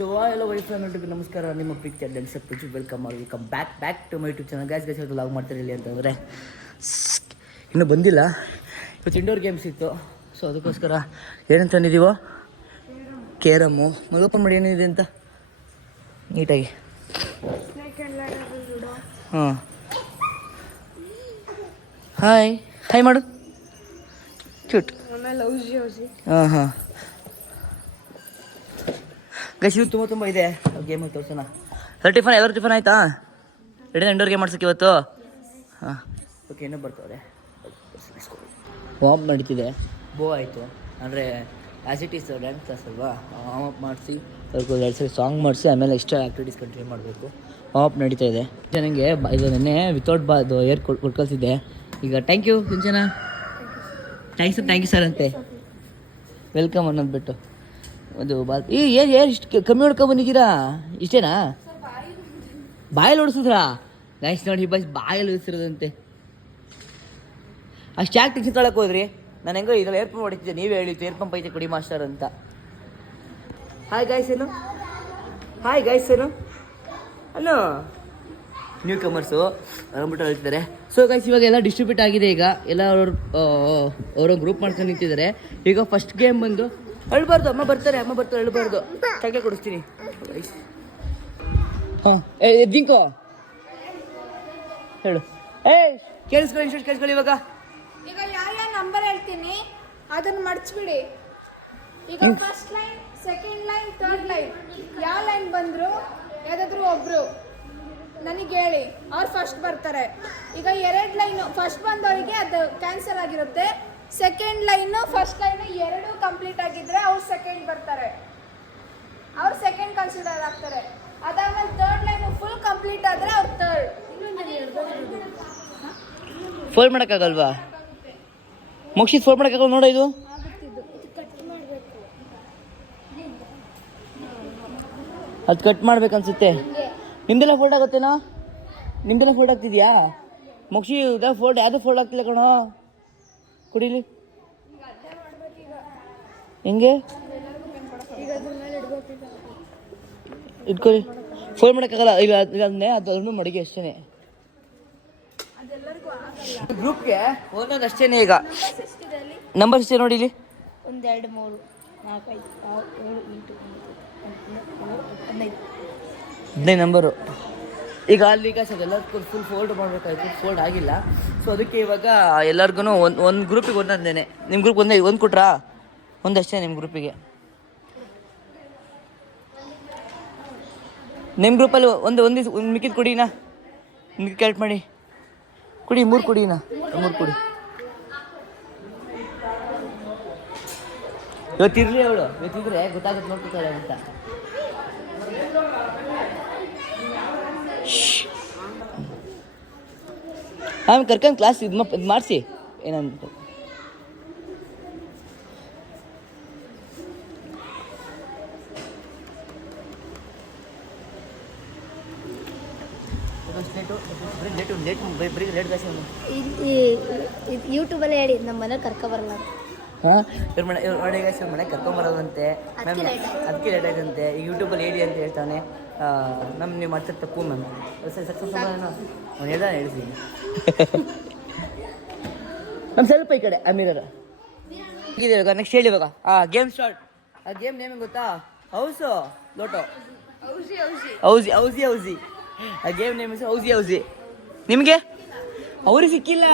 So ಎಲ್ಲ wife ಫ್ಯಾಮಿಲಿಗೆ ನಮಸ್ಕಾರ. ನಿಮ್ಮ ಪ್ರೀತಿ ಅಡ್ಡೆನ್ಸ್ ಪೂಜು welcome back to my YouTube channel. Gas ಇವತ್ತು ಲಾಗ್ ಮಾಡ್ತಿರಲಿ ಅಂತಂದರೆ ಇನ್ನೂ ಬಂದಿಲ್ಲ. ಇವತ್ತು ಇಂಡೋರ್ ಗೇಮ್ಸ್ ಇತ್ತು, ಸೊ ಅದಕ್ಕೋಸ್ಕರ ಏನಂತ ತಂದಿದ್ದೀವೋ ಕೇರಮ್ಮು ಓಪನ್ ಮಾಡಿ ಏನಿದೆ ಅಂತ ನೀಟಾಗಿ. ಹಾಂ ಹಾಯ್ ಮಾಡು ಕ್ಯೂಟ್. ಹಾಂ ಹಾಂ ಗೈಸ್ ಇದು ತುಂಬ ಇದೆ ಗೇಮ್ ತೋರ್ಸೋಣ. ಎಲ್ಲರೂ ಟಿಫನ್ ಆಯಿತಾ? ರೆಡಿ ಇಂಡೋರ್ ಗೇಮ್ ಮಾಡ್ಸೋಕ್ಕೆ ಇವತ್ತು? ಹಾಂ ಓಕೆ, ಇನ್ನೂ ಬರ್ತವ್ರೆ. ವಾರ್ಮ್ ನಡೀತಿದೆ, ಬೋ ಆಯಿತು ಅಂದರೆ as it is dance class ಅಲ್ವಾ, ವಾರ್ಮ್ ಅಪ್ ಮಾಡಿಸಿ ಅವ್ರಿಗೆ 2 ಸರಿ ಸಾಂಗ್ ಮಾಡಿಸಿ ಆಮೇಲೆ ಎಕ್ಸ್ಟ್ರಾ ಆ್ಯಕ್ಟಿವಿಟೀಸ್ ಕಂಟಿನ್ಯೂ ಮಾಡಬೇಕು. ವಾರ್ಮ್ ಅಪ್ ನಡೀತಾ ಇದೆ. ನನಗೆ ಇದು ನೆನ್ನೆ ವಿತೌಟ್ ಇದು ಏರ್ ಕೊಡ್ಕಳ್ಸಿದ್ದೆ. ಈಗ thank you Sinchana, thank you sir ಅಂತೆ, ವೆಲ್ಕಮ್ ಅನ್ನೋದು ಬಿಟ್ಟು ಅದು ಏನು ಇಷ್ಟು ಕಮ್ಮಿ ಹೊಡ್ಕೊಂಬಂದಿದ್ದೀರಾ? ಇಷ್ಟೇನಾ? ಬಾಯಲ್ಲಿ ಹೊಡಿಸಿದ್ರಾ? ಗೈಸ್ ನೋಡಿ ಬಾಯಲ್ಲಿ ಹೊಡಿಸಿರೋದಂತೆ. ಅಷ್ಟು ಯಾಕೆ ಟೆನ್ಷನ್ ತೊಳಕ್ಕೆ ಹೋದ್ರಿ? ನಾನು ಹೆಂಗೋ ಇದೆಲ್ಲ ಏರ್ ಪಂಪ್ ಹೊಡಿತಿದ್ದೆ, ನೀವೇ ಹೇಳಿತ್ತು ಏರ್ ಪಂಪ್ ಐತೆ ಕುಡಿ ಮಾಸ್ಟರ್ ಅಂತ. ಹಾಯ್ ಗೈಸ್ ಏನು ಅಲ್ಲೋ ನ್ಯೂ ಕಮರ್ಸು ಅಂದ್ಬಿಟ್ಟು ಹೇಳ್ತಿದ್ದಾರೆ. ಸೊ ಗೈಸ್ ಇವಾಗ ಎಲ್ಲ ಡಿಸ್ಟ್ರಿಬ್ಯೂಟ್ ಆಗಿದೆ. ಈಗ ಎಲ್ಲ ಅವರು ಗ್ರೂಪ್ ಮಾಡ್ಕೊಂಡು ನಿಂತಿದ್ದಾರೆ. ಈಗ ಫಸ್ಟ್ ಗೇಮ್ ಬಂದು ಅಳ್ಬಾರ್ದು, ಅಮ್ಮ ಬರ್ತಾರೆ ಅಳ್ಬಾರ್ದು, ಚಾಕ್ಲೇಟ್ ಕೊಡಿಸ್ತೀನಿ. ಹಾಂ ಜಿಂಕೋ ಹೇಳು. ಕೇಳಿಸ್ಕೊಳ್ಳಿ ಇವಾಗ. ಈಗ ಯಾವ ನಂಬರ್ ಹೇಳ್ತೀನಿ ಅದನ್ನ ಮಡ್ಚ್ಬಿಡಿ. ಈಗ first line, second line, third line ಯಾವ ಲೈನ್ ಬಂದ್ರು ಯಾವ್ದಾದ್ರು ಒಬ್ರು ನನಗೆ ಹೇಳಿ, ಅವ್ರು ಫಸ್ಟ್ ಬರ್ತಾರೆ. ಈಗ 2 ಲೈನು ಫಸ್ಟ್ ಬಂದವರಿಗೆ ಅದು ಕ್ಯಾನ್ಸಲ್ ಆಗಿರುತ್ತೆ. Second line first line 2 complete ಆಗಿದ್ರೆ ಅವ್ರು ಸೆಕೆಂಡ್ ಬರ್ತಾರೆ, ಅವ್ರು ಸೆಕೆಂಡ್ ಕನ್ಸಿಡರ್ ಆಗ್ತಾರೆ. ಅದಾದ್ಮೇಲೆ ಥರ್ಡ್ ಲೈನು ಫುಲ್ ಕಂಪ್ಲೀಟ್ ಆದರೆ ಅವ್ರು ಥರ್ಡ್. ಫೋಲ್ಡ್ ಮಾಡೋಕ್ಕಾಗಲ್ವಾ? ಮುಗಿಸಿದ್ ಫೋಲ್ಡ್ ಮಾಡೋಕ್ಕಾಗಲ್ಲ ನೋಡ. ಇದು ಅದು ಕಟ್ ಮಾಡ್ಬೇಕನ್ಸುತ್ತೆ. ನಿಮ್ದೆಲ್ಲ ಫೋಲ್ಡ್ ಆಗುತ್ತೇನಾ? ನಿಮ್ದೆಲ್ಲ ಫೋಲ್ಡ್ ಆಗ್ತಿದ್ಯಾ? ಮುಗಿಸಿ ಫೋಲ್ಡ್ ಯಾವುದು ಫೋಲ್ಡ್ ಆಗ್ತಿಲ್ಲ ಕಣೋ. ಕುಡೀಲಿ ಹೆಂಗೆ ಇಟ್ಕೊಳ್ಳಿ. ಫೋನ್ ಮಾಡೋಕ್ಕಾಗಲ್ಲ. ಇಲ್ಲ ಅದನ್ನೇ ಅದನ್ನು ಮಡಗಿ ಅಷ್ಟೇ. ಗ್ರೂಪ್ಗೆ ಒಂದೊಂದು ಅಷ್ಟೇ. ಈಗ ನಂಬರ್ಸ್ ಇಷ್ಟೇ ನೋಡಿ. ಇಲ್ಲಿ 1 2 3 4 5 6 7 8 9 15 ನಂಬರು. ಈಗ ಅಲ್ಲಿಗ ಸರ್ ಎಲ್ಲರಿಗೂ ಫುಲ್ ಫೋಲ್ಡ್ ಮಾಡಬೇಕಾಯ್ತು, ಫೋಲ್ಡ್ ಆಗಿಲ್ಲ. ಸೊ ಅದಕ್ಕೆ ಇವಾಗ ಎಲ್ಲರಿಗೂ ಒಂದು ಗ್ರೂಪಿಗೆ ಒಂದೊಂದೇನೆ. ನಿಮ್ಮ ಗ್ರೂಪ್ ಒಂದು ಕೊಟ್ರಾ? ಒಂದಷ್ಟೇ ನಿಮ್ಮ ಗ್ರೂಪಿಗೆ. ನಿಮ್ಮ ಗ್ರೂಪಲ್ಲಿ ಒಂದು ಮಿಕ್ಕಿದ್ದು ಕುಡಿನಾ, ಮಿಕ್ಕಿ ಕ್ಯಾಲ್ಟ್ ಮಾಡಿ ಕುಡಿ. 3 ಕುಡಿನಾ, 3 ಕುಡಿ. ಇವತ್ತಿರಲಿ ಅವಳು, ಇವತ್ತಿದ್ರೆ ಗೊತ್ತಾಗುತ್ತೆ ನೋಡ್ಕೊತಾಳೆ ಅಂತ. ಆಮೇಲೆ ಕರ್ಕೊಂಡು ಕ್ಲಾಸ್ ಇದು ಮಾಡಿಸಿ ಏನಂತ. ಯೂಟ್ಯೂಬಲ್ಲಿ ಹೇಳಿ ನಮ್ಮ ಮನೆ ಕರ್ಕೊಬರಲ್ಲ. ಹಾಂ ಇವ್ರ ಮನೆ ಕರ್ಕೊಂಬರೋದಂತೆ ಮ್ಯಾಮ್, ಅದಕ್ಕೆ ಲೇಟ್ ಆಯ್ತಂತೆ. ಈಗ ಯೂಟ್ಯೂಬಲ್ಲಿ ಹೇಳಿ ಅಂತ ಹೇಳ್ತಾನೆ ಮ್ಯಾಮ್. ನೀವು ಮಾಡ್ತಾರೆ ತಪ್ಪು ಮ್ಯಾಮ್. ಸಕ್ಸಸ್ ಅವ್ನು ಹೇಳ್ತೀನಿ ನಮ್ಮ ಸ್ವಲ್ಪ ಈ ಕಡೆ ಅಮೀರರ ಇದೆ. ಇವಾಗ ನೆಕ್ಸ್ಟ್ ಹೇಳಿ ಇವಾಗ ಗೇಮ್ ಸ್ಟಾರ್ಟ್. ಆ ಗೇಮ್ ನೇಮ್ ಗೊತ್ತಾ? ಹೌಸು ಲೋಟೋ ಔಸಿ. ಆ ಗೇಮ್ ನೇಮ್ ಔಸಿ. ನಿಮಗೆ ಅವ್ರಿಗೆ ಸಿಕ್ಕಿಲ್ಲ.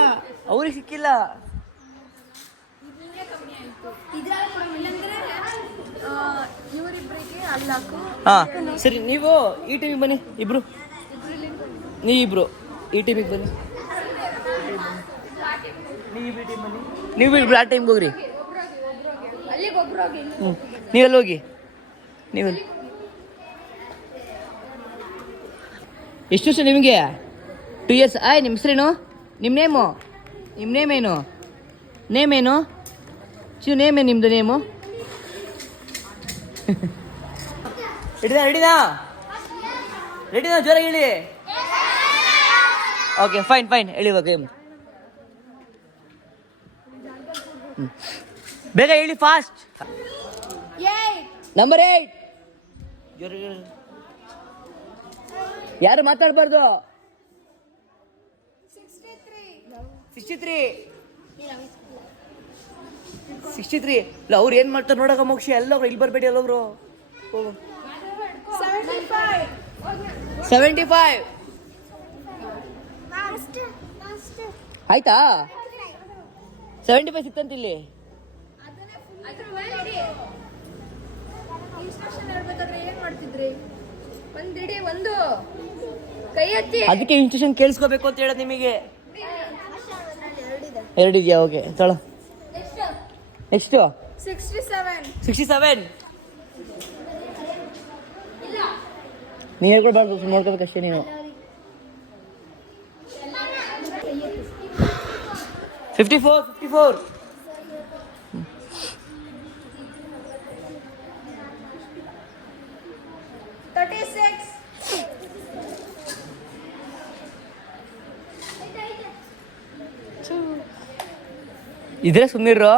ಹಾಂ ಸರಿ, ನೀವು ಈ ಟೀಮಿಗೆ ಬನ್ನಿ. ನೀವಿಬ್ರು ಈ ಟೀಮಿಗೆ ಬನ್ನಿ. ನೀವಿಬ್ರು ಆ ಟೈಮ್ಗೆ ಹೋಗ್ರಿ. ನೀವೆಲ್ಲ ಹೋಗಿ. ನೀವೆಲ್ಲ ಎಷ್ಟು ವರ್ಷ ನಿಮಗೆ? 2 years. ನಿಮ್ಮ ಹೆಸರೇನು? ನಿಮ್ಮ ನೇಮೇನು? ನೇಮೇನು ನಿಮ್ಮದು ನೇಮು? ರೆಡಿನಾ? ಜೋರಾಗಿ ಹೇಳಿ. ಓಕೆ ಫೈನ್ ಹೇಳಿ ಇವಾಗ ಗೇಮ್. ಬೇಗ ಹೇಳಿ ಫಾಸ್ಟ್. Yay! Number 8. ಯಾರು ಮಾತಾಡ್ಬಾರ್ದು. 63 63 ಇಲ್ಲ, ಅವ್ರು ಏನು ಮಾಡ್ತಾರೆ ನೋಡಕ ಮೋಕ್ಷಿ. ಎಲ್ಲೋಗ್ರು ಇಲ್ಲಿ ಬರಬೇಡಿ, ಎಲ್ಲೋಗ್ರು. 75 ಆಯ್ತಾ? 75 ಸಿಕ್ತಂತ ಇಲ್ಲಿ. ಏನ್ ಮಾಡ್ತಿದ್ರಿ? ಒಂದು ಕೈ ಎತ್ತಿ. ಅದಕ್ಕೆ ಇನ್ಸ್ಟ್ರಕ್ಷನ್ ಕೇಳಿಸ್ಕೋಬೇಕು ಅಂತ ಹೇಳೋದು ನಿಮಗೆ. 2 ಇದೆಯಾ? ಓಕೆ ಚಲೋ. ಎಷ್ಟು? 67. ನೀನು ಹೇಳ್ಕೊಡ್ಬಾರ್ದು, ನೋಡ್ಕೋಬೇಕಷ್ಟೇ ನೀನು. 54. 36. ಇದ್ರೆ ಸುಮ್ಮನಿರೋ.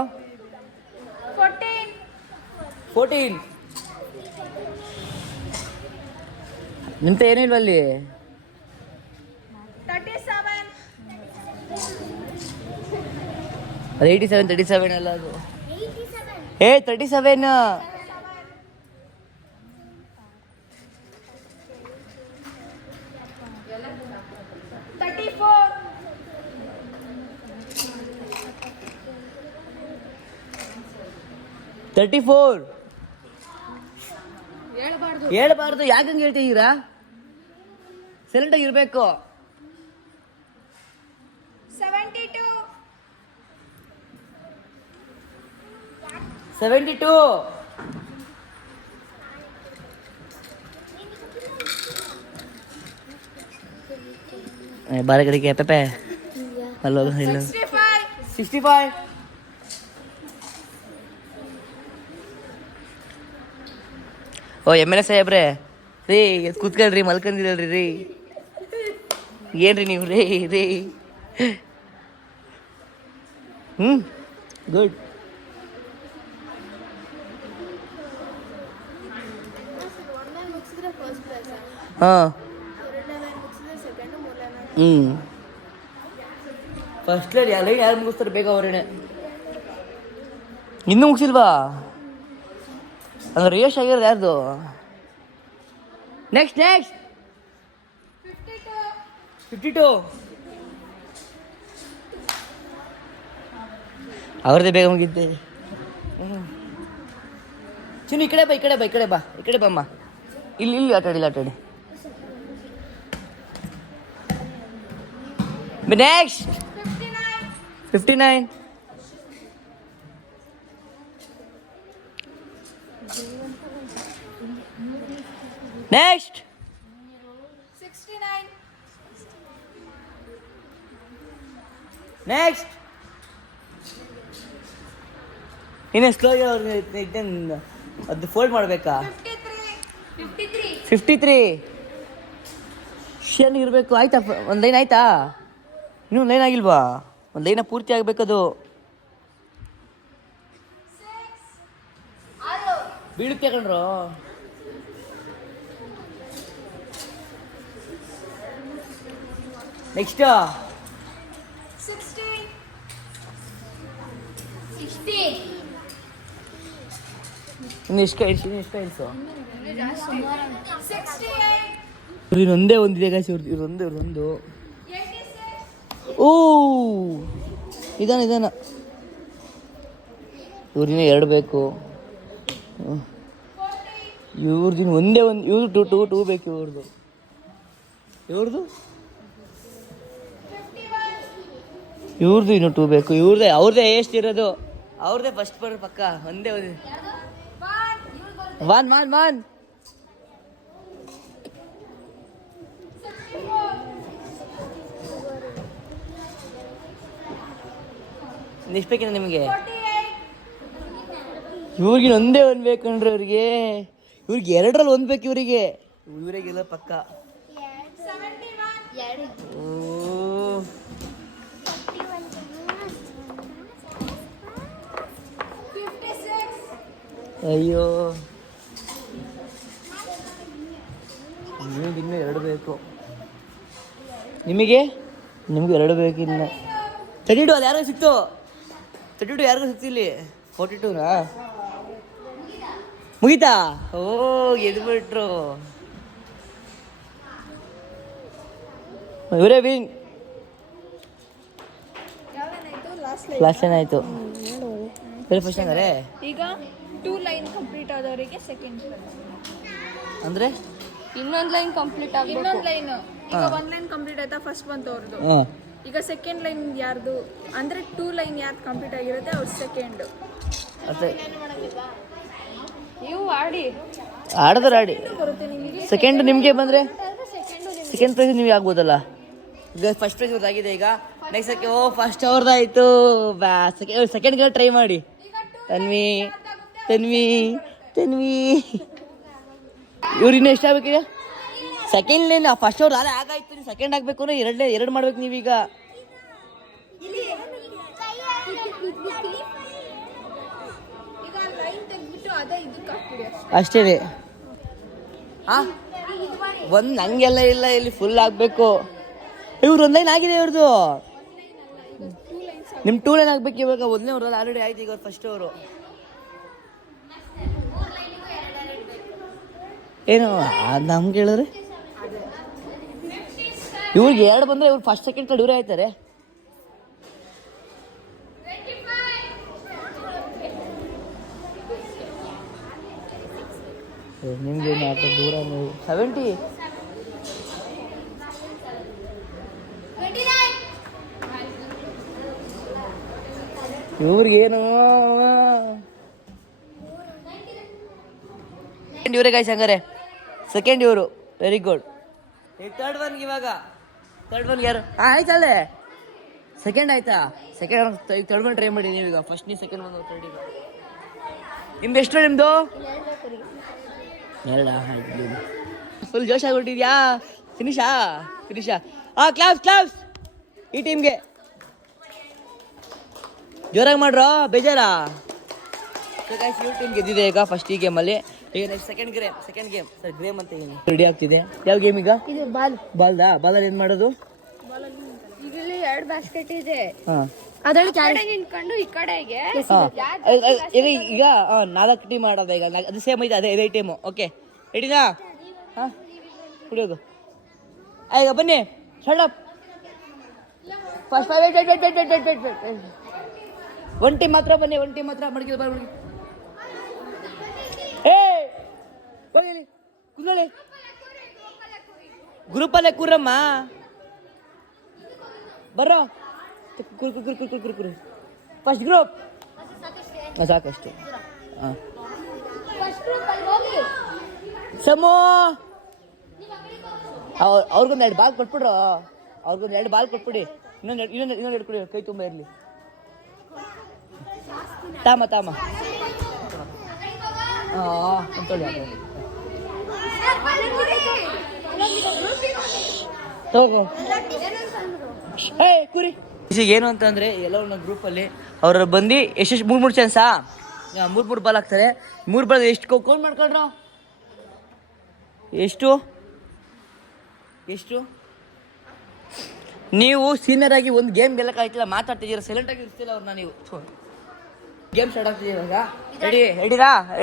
14. ನಿಂತ ಏನಿಲ್ವ ಅಲ್ಲಿ? 37. ಅದು 37 ಅಲ್ಲ ಅದು. 37. 34. 34. ಹೇಳ್ಬಾರ್ದು. ಯಾಕಂಗೆ ಹೇಳ್ತಿದ್ದೀರಾ? ಸೈಲೆಂಟ್ ಆಗಿರ್ಬೇಕು. 72. 72. ಬಾರ ಕಡೆಗೆ ಪೆಪೆ ಅಲ್ಲೋ. 65. ಓ MLA ಸಾಹೇಬ್ರೆ ರೀ, ಕೂತ್ಕೊಳ್ರಿ, ಮಲ್ಕೊಂಡಿರಲ್ರಿ ರೀ. ಏನ್ರಿ ನೀವು ರೀ? ಗುಡ್. ಹಾಂ ಫಸ್ಟ್ ಲೈನ್ ಯಾರು ಮುಗಿಸ್ತಾರೆ ಬೇಗ ಅವರೇನೆ. ಇನ್ನೂ ಮುಗಿಸಿಲ್ವಾ? ಹಂಗಾರೆ ರೇಷ್ ಆಗಿರೋದು ಯಾರ್ದು? ನೆಕ್ಸ್ಟ್ 52. ಅವ್ರದ್ದೇ ಬೇಗ ಮುಗಿದ್ದೆ. ಚಿನ್ನು ಈ ಕಡೆ ಬಾ ಇಲ್ಲಿ ಆಟಾಡಿ. ನೆಕ್ಸ್ಟ್ 59. ನೆಕ್ಸ್ಟ್ 69. ನೆಕ್ಸ್ಟ್ ಇನ್ನೇ ಸ್ಲೋ ಅದು ಫೋಲ್ಡ್ ಮಾಡಬೇಕಾ? 53. ಶನ್ ಇರಬೇಕು. ಆಯ್ತಾ? ಒಂದು ಲೈನ್ ಆಯ್ತಾ? ಇನ್ನೂ ಲೈನ್ ಆಗಿಲ್ವಾ? ಒಂದು ಲೈನ ಪೂರ್ತಿ ಆಗಬೇಕದು. ಬೀಳುತ್ತೆ ಕಣ್ರು. ನೆಕ್ಸ್ಟ್ 60. ಇನ್ನು ಎಷ್ಟು ಇಳಿಸು? 68. ಇವ್ರೊಂದೇ ಒಂದಿದೆ ಗಾಯ್ಸ್. ಇವ್ರೊಂದು 86. ಓ ಇದಾನ ಇವ್ರಿನ 2 ಬೇಕು. 40. ಇವ್ರದಿನ ಒಂದೇ ಒಂದು. ಇವ್ರು ಟೂ ಬೇಕು. ಇವ್ರದ್ದು 51. ಇವ್ರದ್ದು ಇನ್ನು 2 ಬೇಕು. ಅವ್ರದ್ದೇ ಎಷ್ಟು ಇರೋದು? ಅವ್ರದ್ದೇ ಫಸ್ಟ್ ಬರೋ ಪಕ್ಕ. ಒಂದೇ ಒಂದು. 1. ಎಷ್ಟು ಬೇಕಿದೆ ನಿಮಗೆ? 48. ಇವ್ರಿಗೆ ಒಂದೇ ಒಂದು ಬೇಕಂಡ್ರೆ ಇವ್ರಿಗೆ 2ರಲ್ಲಿ 1 ಬೇಕು. ಇವರಿಗೆಲ್ಲ ಪಕ್ಕ. 71. ಓ 56. ಅಯ್ಯೋ ಇನ್ನೂ 2 ಬೇಕು. ನಿಮಗೆ ನಿಮಗೂ 2 ಬೇಕು ಇನ್ನು. 32 ಅದು ಯಾರಿಗೂ ಸಿಕ್ತು. 32 ಯಾರಿಗೂ ಸಿಕ್ತಿಲ್ಲಿ. 42ನಾ ಮುಗೀತಾ? ಓ ಗೆದ್ಬಿಟ್ರು ಇವರೇ ವಿನ್. ಲಾಸ್ಟ್ ಲೈನ್ ಆಯಿತು. ಬೇರೆ ಫಸ್ಟ್ ಹಂಗಾರೆ ಈಗ 2 ಲೈನ್ ಕಂಪ್ಲೀಟ್ ಆದವರಿಗೆ ಸೆಕೆಂಡ್ ಅಂದರೆ ಇನ್ನೊಂದು ಲೈನ್ ಕಂಪ್ಲೀಟ್ ಆಗಬೇಕು. ಇನ್ನೊಂದು ಲೈನ್ ಈಗ 1 ಲೈನ್ ಕಂಪ್ಲೀಟ್ ಆಯ್ತಾ ಫಸ್ಟ್ ಬಂತು ಅವ್ರದ್ದು. ಹಾಂ ಈಗ ಸೆಕೆಂಡ್ ಲೈನ್ ಯಾರ್ದು ಅಂದ್ರೆ 2 ಲೈನ್ ಯಾರ್ದು ಕಂಪ್ಲೀಟ್ ಆಗಿರುತ್ತೆ ಅವ್ರ ಸೆಕೆಂಡ್. ಮತ್ತೆ ನೀವು ಆಡಿ ಆಡಿ ಬರುತ್ತೆ ನಿಮಗೆ. ಸೆಕೆಂಡ್ ನಿಮಗೆ ಬಂದರೆ ಸೆಕೆಂಡ್ ಪ್ರೈಸ್ ನೀವು ಆಗ್ಬೋದಲ್ಲ. ಈಗ ಫಸ್ಟ್ ಪ್ರೈಸ್ ಅವ್ರದ್ದಾಗಿದೆ. ಈಗ ನೆಕ್ಸ್ಟ್ ಸೆಕೆ ಫಸ್ಟ್ ಅವ್ರದ್ದಾಯಿತು. ಸೆಕೆಂಡ್ಗೆಲ್ಲ ಟ್ರೈ ಮಾಡಿ. ತನ್ವಿ ತನ್ವಿ ತನ್ವಿ ಇವ್ರು ಇನ್ನೂ ಎಷ್ಟು ಆಗ್ಬೇಕೀಗ? ಸೆಕೆಂಡ್ ಲೈನ್ ಫಸ್ಟ್ ಅವ್ರದ್ದು ಅಲ್ಲೇ ಆಗಾಯ್ತು. ನೀವು ಸೆಕೆಂಡ್ ಆಗಬೇಕು ಅಂದ್ರೆ 2 ಮಾಡ್ಬೇಕು ನೀವೀಗ. ಈಗ ಲೈನ್ ತೆಗ್ದ್ಬಿಟ್ಟು ಅದೇ ಇದಕ್ಕೆ ಹಾಕ್ಬಿಡಿ ಅಷ್ಟೇ. ಹಾಂ ಒಂದು ಹಂಗೆಲ್ಲ ಇಲ್ಲ, ಇಲ್ಲಿ ಫುಲ್ ಆಗಬೇಕು. ಇವ್ರು 1 ಲೈನ್ ಆಗಿದೆ ಇವ್ರದ್ದು. ನಿಮ್ಮ 2 ಲೈನ್ ಆಗ್ಬೇಕು ಇವಾಗ. 1ನೇ ಅವ್ರದ್ದು ಆಲ್ರೆಡಿ ಆಯ್ತು. ಈಗ ಫಸ್ಟ್ ಅವರು ಏನು ನಮ್ಗೆ ಹೇಳಿದ್ರೆ ಇವ್ರಿಗೆ 2 ಬಂದರೆ ಇವ್ರು ಫಸ್ಟ್ ಸೆಕೆಂಡ್ ಥರ್ಡ್ ಇವರೇ ಆಯ್ತಾರೆ. ನಿಮ್ಗೆ ದೂರ ನೀವು 70 ಇವ್ರಿಗೇನು ಇವರೇ ಗಾಯ್ಸ್ ಹಂಗಾರೆ ಸೆಕೆಂಡ್ ಇವರು. Very good. ಥರ್ಡ್ ಒನ್ಗೆ ಇವಾಗ ಥರ್ಡ್ ಒನ್ಗೆ ಯಾರು? ಹಾಂ ಆಯ್ತಲ್ಲೇ ಸೆಕೆಂಡ್ ಆಯ್ತಾ? ಥರ್ಡ್ ಒನ್ ಟ್ರೈ ಮಾಡಿ ನೀವೀಗ. ಫಸ್ಟ್ ನೀವು ಸೆಕೆಂಡ್ ಬಂದು ಥರ್ಡ್. ಈಗ ನಿಮ್ದು ಎಷ್ಟು? ನಿಮ್ಮದು 2 ಆಯ್ತು. ಫುಲ್ ಜೋಶ್ ಆಗಿಬಿಟ್ಟಿದ್ಯಾ? ಫಿನಿಶಾ? ಹಾಂ ಕ್ಲಾಸ್ ಈ ಟೀಮ್ಗೆ ಜೋರಾಗಿ ಮಾಡ್ರೋ, ಬೇಜಾರಾ? ಗಾಯ್ಸ್ ಇವ್ರ ಟೀಮ್ ಗೆದ್ದಿದೆ ಈಗ ಫಸ್ಟ್ ಈ ಗೇಮಲ್ಲಿ. ಈಗ next second game sir game ಅಂತ ಏನು ರೆಡಿ ಆಗ್ತಿದೆ. ಯಾವ ಗೇಮ್ ಈಗ? ಇದು ಬಾಲಲ್ಲಿ ಏನು ಮಾಡೋದು? ಈಗ ಇಲ್ಲಿ 2 ಬ್ಯಾಸ್ಕೆಟ್ ಇದೆ. ಹಾಂ ಅದ್ರಲ್ಲಿ ಕೆಳಗಡೆ ನಿಂತ್ಕೊಂಡು ಈ ಕಡೆಗೆ ಈಗ 4 ಟೀಮ್ ಮಾಡೋದು. ಈಗ ಅದು ಸೇಮ್ ಐತೆ, ಅದೇ ಟೀಮು. ಓಕೆ ರೆಡಿನಾ? ಹಾಂ ಕುಡಿಯೋದು ಈಗ ಬನ್ನಿ. Shut first wait. 1 ಟೀಮ್ ಮಾತ್ರ ಬನ್ನಿ. 1 ಟೀಮ್ ಮಾತ್ರ ಮಡಗಿ ಕುಂದ್ರಳಿ. ಗ್ರೂಪಲ್ಲೇ ಕೂರಮ್ಮ ಬರ್ರೋ. ಕುರು ಫಸ್ಟ್ ಗ್ರೂಪ್ ಸಾಕಷ್ಟು. ಹಾಂ ಸಮೋ ಅವ್ರಿಗೊಂದು 2 ಬಾಲ್ ಕೊಟ್ಬಿಡ್ರು. ಅವ್ರಿಗೊಂದು 2 ಬಾಲ್ ಕೊಟ್ಬಿಡಿ. ಇನ್ನೊಂದು ಕೊಡಿ, ಕೈ ತುಂಬ ಇರಲಿ. ತಾಮ ಕುರಿ. ಏನು ಅಂತಂದರೆ ಎಲ್ಲ ಒಂದೊಂದು ಗ್ರೂಪಲ್ಲಿ ಅವ್ರು ಬಂದು ಎಷ್ಟು 3 ಚಾನ್ಸಾ? 3 ಬಾಲ್ ಹಾಕ್ತಾರೆ. 3 ಬಾಲ್ ಎಷ್ಟು ಕೌಂಟ್ ಮಾಡ್ಕೊಳ್ರು? ಎಷ್ಟು ನೀವು ಸೀನಿಯರ್ ಆಗಿ ಒಂದು ಗೇಮ್ ಗೆಲ್ಲಕ್ಕಾಯ್ತಿಲ್ಲ, ಮಾತಾಡ್ತಿದ್ದೀರ, ಸೈಲೆಂಟ್ ಆಗಿ ಇರ್ತಿಲ್ಲ ಅವ್ರನ್ನ ನೀವು. ಗೇಮ್ ಸ್ಟಾರ್ಟ್ ಆಗ್ತಿದೆ ಇವಾಗ.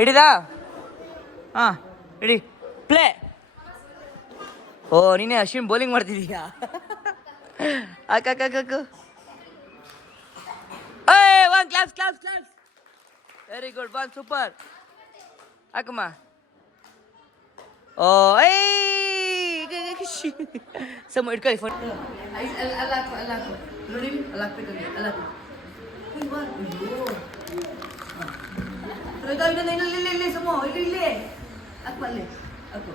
ರೆಡಿದಾ? ಹಾಂ ರೆಡಿ ಪ್ಲೇ. ಓ ನೀನೇ ಅಶ್ವಿನ್ ಬೌಲಿಂಗ್ ಮಾಡ್ತಿದ್ದೀಯಾ? ಹಾಕು. One class. Very good. 1 super. ಹಾಕಮ್ಮ. ಓ ಸಮ ಇಟ್ಕೊಳ್ಳಿ ಫೋನ್. ನೋಡಿ ಇಲ್ಲಿ ಸಮ ಇಲ್ಲಿ ಹಾಕಲ್ಲಿ ಹಾಕು.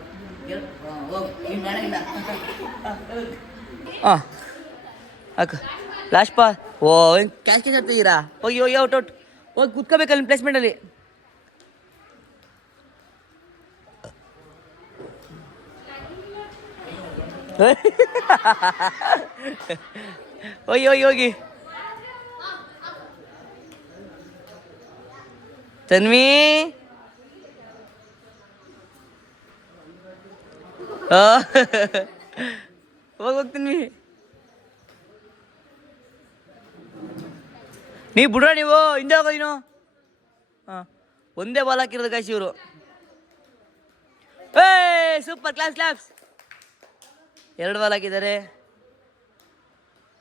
ಹಾಂ ಹಾಕು. ಲಾಸ್ಟ್ ಪಾ. ಓ ಏನು ಕ್ಯಾಚ್ ಆಗ್ತಿದ್ದೀರಾ? ಹೋಗಿ ಔಟ್ ಹೋಗಿ ಕುತ್ಕೋಬೇಕಲ್ಲಿ ಪ್ಲೇಸ್ಮೆಂಟಲ್ಲಿ. ಹೋಗಿ ತನ್ವಿ ಹೋಗ್ತೀನಿ ನೀವು ಬಿಡ್ರ ನೀವು ಹಿಂದೆ ಹೋಗೋ ನೀನು. ಹಾಂ ಒಂದೇ ಬಾಲ್ ಹಾಕಿರೋದು ಗಾಯ್ಸ್ ಇವರು. ಏ ಸೂಪರ್ ಕ್ಲಾಸ್ ಕ್ಲಾಪ್ಸ್. 2 ಬಾಲ್ ಹಾಕಿದ್ದಾರೆ.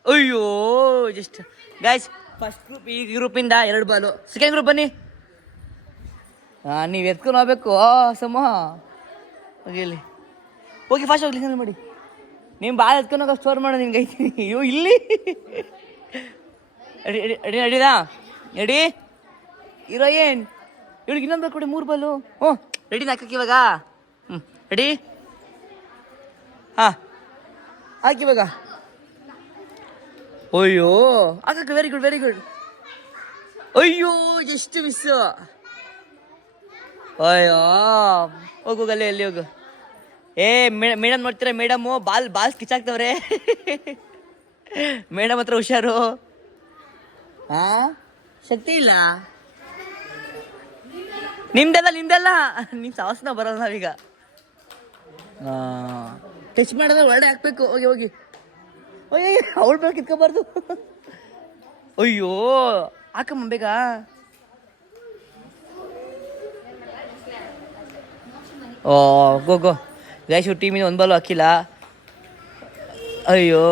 ಅಯ್ಯೋ ಜಸ್ಟ್ ಗಾಯ್ಸ್ ಫಸ್ಟ್ ಗ್ರೂಪ್ ಈ ಗ್ರೂಪಿಂದ 2 ಬಾಲು. ಸೆಕೆಂಡ್ ಗ್ರೂಪ್ ಬನ್ನಿ. ಹಾಂ ನೀವು ಎತ್ಕೊಂಡು ಹೋಗ್ಬೇಕು ಸಮ ಹೋಗಿ ಇಲ್ಲಿ ಹೋಗಿ ಫಾಸ್ಟ್ ಹೋಗ್ಲಿ ಮಾಡಿ. ನಿಮ್ಮ ಬಾಲ್ ಎತ್ಕೊಂಡು ಹೋಗೋ ಸ್ಟೋರ್ ಮಾಡೋ ನಿನ್ಗೆ ಐತೀನಿ. ಅಯ್ಯೋ ಇಲ್ಲಿ ರೆಡಿದಾ ರೆಡಿ ಇರೋ ಏನು ಇವಳಿಗೆ ಇನ್ನೊಂದು ಕೊಡಿ 3 ಬಾಲು. ಹ್ಞೂ ರೆಡಿನ ಹಾಕಕ್ಕೆ ಇವಾಗ. ರೆಡಿ ಹಾಂ ಹಾಕಿ ಇವಾಗ. ಅಯ್ಯೋ ಹಾಕಕ್ಕೆ ವೆರಿ ಗುಡ್ ವೆರಿ ಗುಡ್. ಅಯ್ಯೋ ಎಷ್ಟು ಮಿಸ್ಸು. ಅಯ್ಯೋ ಹೋಗು ಅಲ್ಲಿ ಅಲ್ಲಿ ಹೋಗು. ಮೇಡಮ್ ನೋಡ್ತೀರಾ ಮೇಡಮು ಬಾಲ್ ಕಿಚ್ಚಾಕ್ತವ್ರೆ. ಮೇಡಮ್ ಹತ್ರ ಹುಷಾರು. ಹಾಂ ಶಕ್ತಿ ಇಲ್ಲ ನಿಮ್ದೆಲ್ಲ ನಿಮ್ಮ ಸಾಹಸನ ಬರೋಲ್ಲ ನಾವೀಗ. ಟಚ್ ಮಾಡಿದ್ರೆ ಒಳ್ಳೆ ಹಾಕ್ಬೇಕು. ಹೋಗಿ ಹೋಗಿ ಹೋಗಿ ಅವಳು ಬೇಗ ಕಿತ್ಕೊಬಾರ್ದು. ಅಯ್ಯೋ ಹಾಕಮ್ಮ ಬೇಗ. ಓ ಗೋ ಗೈಸ್ ಟೀಮಿನ 1 ಬಾಲು ಹಾಕಿಲ್ಲ. ಅಯ್ಯೋ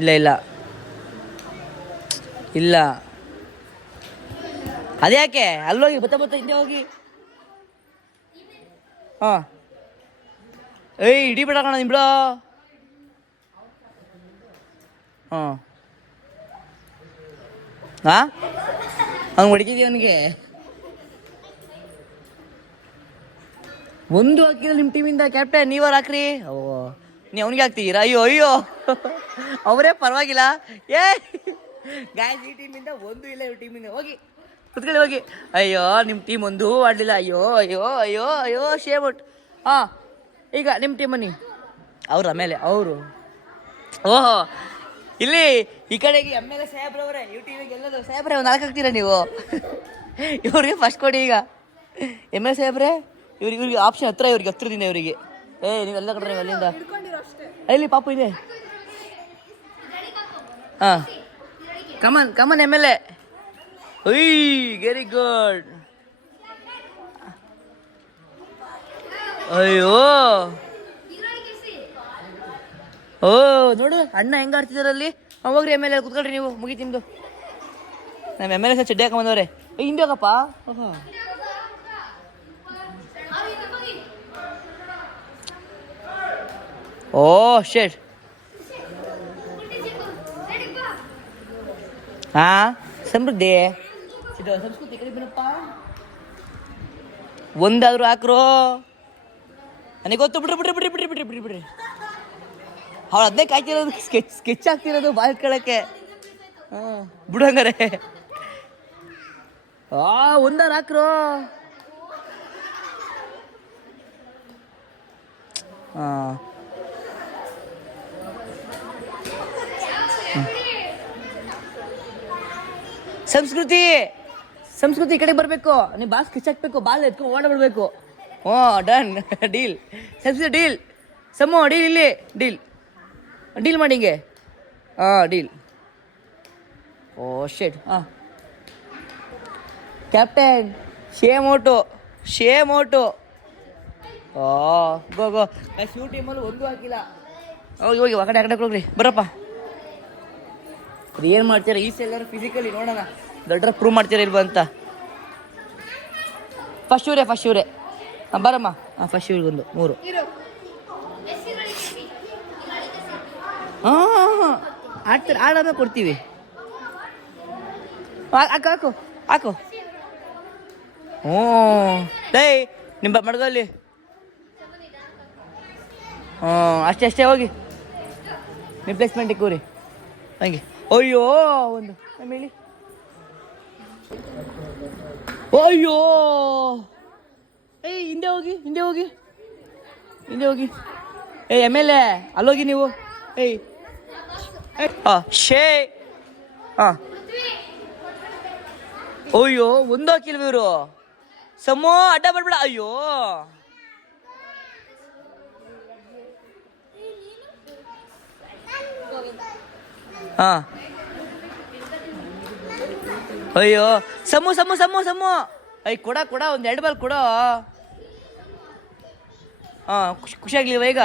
ಇಲ್ಲ ಇಲ್ಲ ಇಲ್ಲ ಅದ್ಯಾಕೆ ಅಲ್ಲೋಗಿ ಬತ್ತ ಹಿಂದೆ ಹೋಗಿ. ಹಾಂ ಏಯ್ ಇಡೀ ಬಿಡ ಕಣ ನಿಮ್ ಬಿಡ. ಹಾಂ ಹಾಂ ಅವ್ನು ಹೊಡಿತಿದ್ದೀವಿ ಅವನಿಗೆ. 1 ಹಾಕಿಲ್ಲ ನಿಮ್ಮ ಟೀಮಿಂದ ಕ್ಯಾಪ್ಟನ್. ನೀವ್ರು ಹಾಕ್ರಿ. ಓ ನೀವು ಅವನಿಗೆ ಹಾಕ್ತೀರಾ. ಅಯ್ಯೋ ಅಯ್ಯೋ ಅವರೇ ಪರವಾಗಿಲ್ಲ. ಗಾಯಸ್ ಈ ಟೀಮಿಂದ 1 ಇಲ್ಲ ಇವ್ರ ಟೀಮಿಂದ. ಹೋಗಿ ಕುತ್ಕೊಳ್ಳಿ ಹೋಗಿ. ಅಯ್ಯೋ ನಿಮ್ಮ ಟೀಮ್ 1 ಆಡಲಿಲ್ಲ. ಅಯ್ಯೋ ಅಯ್ಯೋ ಅಯ್ಯೋ ಅಯ್ಯೋ ಶೇಮ್ ಔಟ್. ಹಾಂ ಈಗ ನಿಮ್ಮ ಟೀಮ್ ಬನ್ನಿ. ಅವ್ರು ಆಮೇಲೆ ಅವರು ಓಹೋ ಇಲ್ಲಿ ಈ ಕಡೆಗೆ MLA ಸಾಹೇಬ್ರವ್ರೆ ಇವ್ ಟೀಮಿಗೆ ಎಲ್ಲದು ಸಾಹೇಬ್ರೆ ಒಂದು 4 ಹಾಕ್ತೀರಾ ನೀವು. ಇವ್ರಿಗೆ ಫಸ್ಟ್ ಕೊಡಿ ಈಗ. MLA ಸಾಹೇಬ್ರೆ ಇವ್ರಿಗೆ ಆಪ್ಷನ್ ಹತ್ರ ಇವ್ರಿಗೆ ಹತ್ರದಿಂದ ಇವರಿಗೆ. ನೀವೆಲ್ಲ ಕಡ್ರೆ ನೀವು ಅಲ್ಲಿಂದ ಇಲ್ಲಿ ಪಾಪು ಇದೆ. ಹಾಂ ಕಮನ್ MLA. ಒಯ್ ವೆರಿ ಗುಡ್. ಅಯ್ಯೋ ಓ ನೋಡು ಅಣ್ಣ ಹೆಂಗೆ ಆಡ್ತಿದಾರಲ್ಲಿ. ಹೋಗ್ರಿ MLA ಕುತ್ಕೊಳ್ರಿ ನೀವು ಮುಗೀತು ನಿಮ್ಮದು. ನಮ್ಮ MLA ಸಹ ಚಡ್ಡಿ ಹಾಕೊಂಬಂದವ್ರೆ. ಹಿಂದೆ ಹೋಗಪ್ಪ. ಓ ಶೇಟ್ ಹಾಂ ಸಮೃದ್ಧಿ ಇದು ಸಂಸ್ಕೃತಿ ಕಡೆ ಬಿಡಪ್ಪ. ಒಂದಾದರೂ ಹಾಕ್ರೋ ನನಗೆ ಗೊತ್ತು. ಬಿಡ್ರಿ ಅವ್ಳು ಅದನ್ನೇ ಕಾಯ್ತಿರೋದು. ಸ್ಕೆಚ್ ಆಗ್ತಿರೋದು ಬಾಲ್ ಇಟ್ಕೊಳ್ಳೋಕ್ಕೆ. ಹಾಂ ಬಿಡು ಹಂಗಾರೆ. ಒಂದಾರು ಹಾಕ್ರೋ. ಹಾಂ ಸಂಸ್ಕೃತಿ ಈ ಕಡೆ ಬರಬೇಕು. ನೀವು ಬಾಲ್ ಸ್ಕೆಚ್ ಹಾಕ್ಬೇಕು. ಬಾಲ್ ಎತ್ಕೊಂಡು ಓಡಾಡ್ಬಿಡ್ಬೇಕು. ಹ್ಞೂ ಡನ್ ಡೀಲ್. ಸಂಸ್ಕೃತಿ ಡೀಲ್. ಸಮೋ ಡೀಲ್ ಇಲ್ಲಿ ಡೀಲ್ ಮಾಡಿ ಹಿಂಗೆ. ಹಾಂ ಡೀಲ್. ಓ ಶೇಟ್. ಹಾಂ ಕ್ಯಾಪ್ಟನ್ ಶೇಮ್ ಔಟು. ಓ ಗೋ ಯು ಟೀಮಲ್ಲಿ 1 ಹಾಕಿಲ್ಲ. ಹೋಗಿ ಆ ಕಡೆ ಹೋಗ್ರಿ ಬರಪ್ಪ. ಅದು ಏನು ಮಾಡ್ತೀರಾ ಈ ಸಲ ಎಲ್ಲರೂ ಫಿಸಿಕಲಿ ನೋಡೋಣ ದೊಡ್ಡ ಪ್ರೂವ್ ಮಾಡ್ತೀರಾ ಇಲ್ವ ಅಂತ. ಫಸ್ಟ್ ಇವರೇ ಹಾಂ ಬರಮ್ಮ. ಹಾಂ ಫಸ್ಟ್ ಇವ್ರಿಗೊಂದು 3. ಹಾಂ ಆಡ್ತಾರೆ ಆಡೋದ ಕೊಡ್ತೀವಿ. ಹಾಕು ಹ್ಞೂ ಡೈ ನಿಮ್ಮ ಮಡ್ಗಲ್ಲಿ. ಹ್ಞೂ ಅಷ್ಟೇ ಹೋಗಿ ರಿಪ್ಲೇಸ್ಮೆಂಟಿಗೆ ಕೂರಿ ಹಂಗೆ. ಅಯ್ಯೋ ಒಂದು ಹೇಳಿ. ಅಯ್ಯೋ ಹಿಂದೆ ಹೋಗಿ MLA ಅಲ್ಲೋಗಿ ನೀವು. ಶೇ ಹಾಂ ಅಯ್ಯೋ 1 ಹಾಕಿಲ್ವ ಇವರು. ಸಮೋ ಅಡ್ಡ ಬರ್ಬೇಡ. ಅಯ್ಯೋ ಹಾಂ ಅಯ್ಯೋ ಸಮು ಸಮು ಸಮು ಸಮು ಅಯ್ಯ ಕೊಡ ಒಂದು 2 ಬಾಲ್ ಕೊಡೋ. ಹಾಂ ಖುಷಿಯಾಗ್ಲಿವ ಈಗ?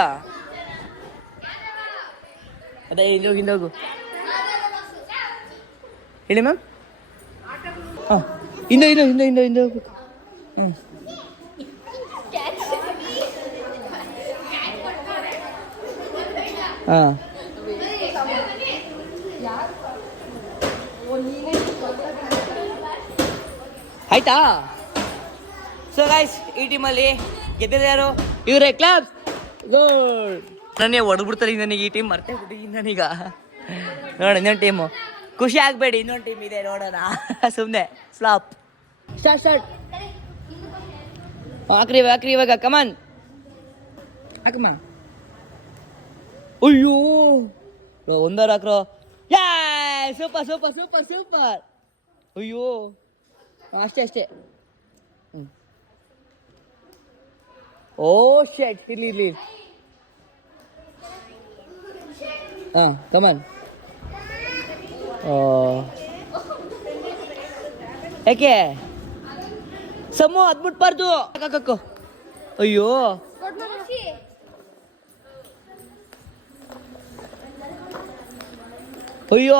ಅದೇ ಹಿಂದೋಗು ಹೇಳಿ ಮ್ಯಾಮ್. ಹಾಂ ಹಿಂದೆ ಹೋಗ್ಬೇಕು. ಹ್ಞೂ ಹಾಂ ಆಯ್ತಾ? ಸೊ ಗೈಸ್, ಈ ಟೀಮಲ್ಲಿ ಗೆದ್ದಿದ್ದು ಯಾರು? ಇವರೇ. ಕ್ಲಾಪ್. ಗುಡ್. ನಾನೇ ಹೊಡೆದ್ಬಿಡ್ತಾರೆ ನನಗೆ ಈ ಟೀಮ್ ಮರ್ತೇ ಬಿಟ್ಟಿದ್ದೀನಿ ನಾನೀಗ. ನೋಡ ಇನ್ನೊಂದು ಟೀಮು. ಖುಷಿ ಆಗಬೇಡಿ, ಇನ್ನೊಂದು ಟೀಮ್ ಇದೆ ನೋಡೋಣ. ಸುಮ್ಮನೆ ಫ್ಲಾಪ್. ಸ್ಟಾರ್ಟ್ ಹಾಕ್ರಿ ಇವಾಗ. ಕಮಾನ್ ಹಾಕಮ್ಮ. ಅಯ್ಯೋ ಒಂದಾರು ಹಾಕ್ರೋ. ಯಾ ಸೂಪರ್. ಅಯ್ಯೋ ಅಷ್ಟೇ. ಓ ಶೆಟ್, ಇರ್ಲಿ. ಹಾಂ ಕಮಾನ್. ಯಾಕೆ ಸಮು ಅದ್ಬಿಟ್ಬಾರ್ದು. ಹಾಕೋ. ಅಯ್ಯೋ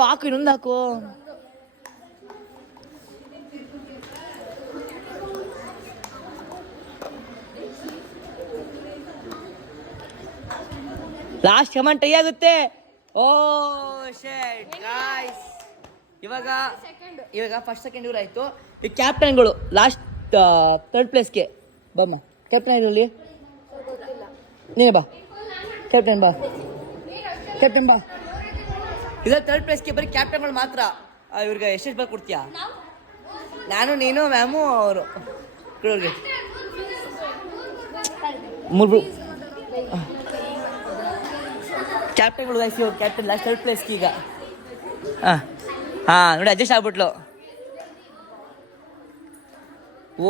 ಹಾಕು, ಇನ್ನೊಂದು ಹಾಕು. ಲಾಸ್ಟ್ ಕಮಾನ್ ಟೈ ಆಗುತ್ತೆ. ಓ ಶೆಟ್ ಗೈಸ್. ಇವಾಗ ಫಸ್ಟ್ ಸೆಕೆಂಡ್ ಇವ್ರು ಆಯ್ತು. ಈ ಕ್ಯಾಪ್ಟನ್ಗಳು ಲಾಸ್ಟ್ 3rd ಪ್ಲೇಸ್ಗೆ ಬಮ್ಮ. ಕ್ಯಾಪ್ಟನ್ ಇರಲಿ, ನೀನೇ ಬಾ. ಕ್ಯಾಪ್ಟನ್ ಬಾ. ಇದು 3rd ಪ್ಲೇಸ್ಗೆ ಬರೀ ಕ್ಯಾಪ್ಟನ್ಗಳು ಮಾತ್ರ. ಇವ್ರಿಗೆ ಎಷ್ಟು ಬಾಲ್ ಕೊಡ್ತೀಯಾ? ನಾನು, ನೀನು, ಮ್ಯಾಮು, ಅವರು ಮೂರು ಕ್ಯಾಪ್ಟನ್ಗಳು. ಕ್ಯಾಪ್ಟನ್ ಲಾಸ್ಟ್ 3rd ಪ್ಲೇಸ್ಗೆ ಈಗ. ಹಾಂ ನೋಡಿ, ಅಡ್ಜಸ್ಟ್ ಆಗ್ಬಿಟ್ಲು.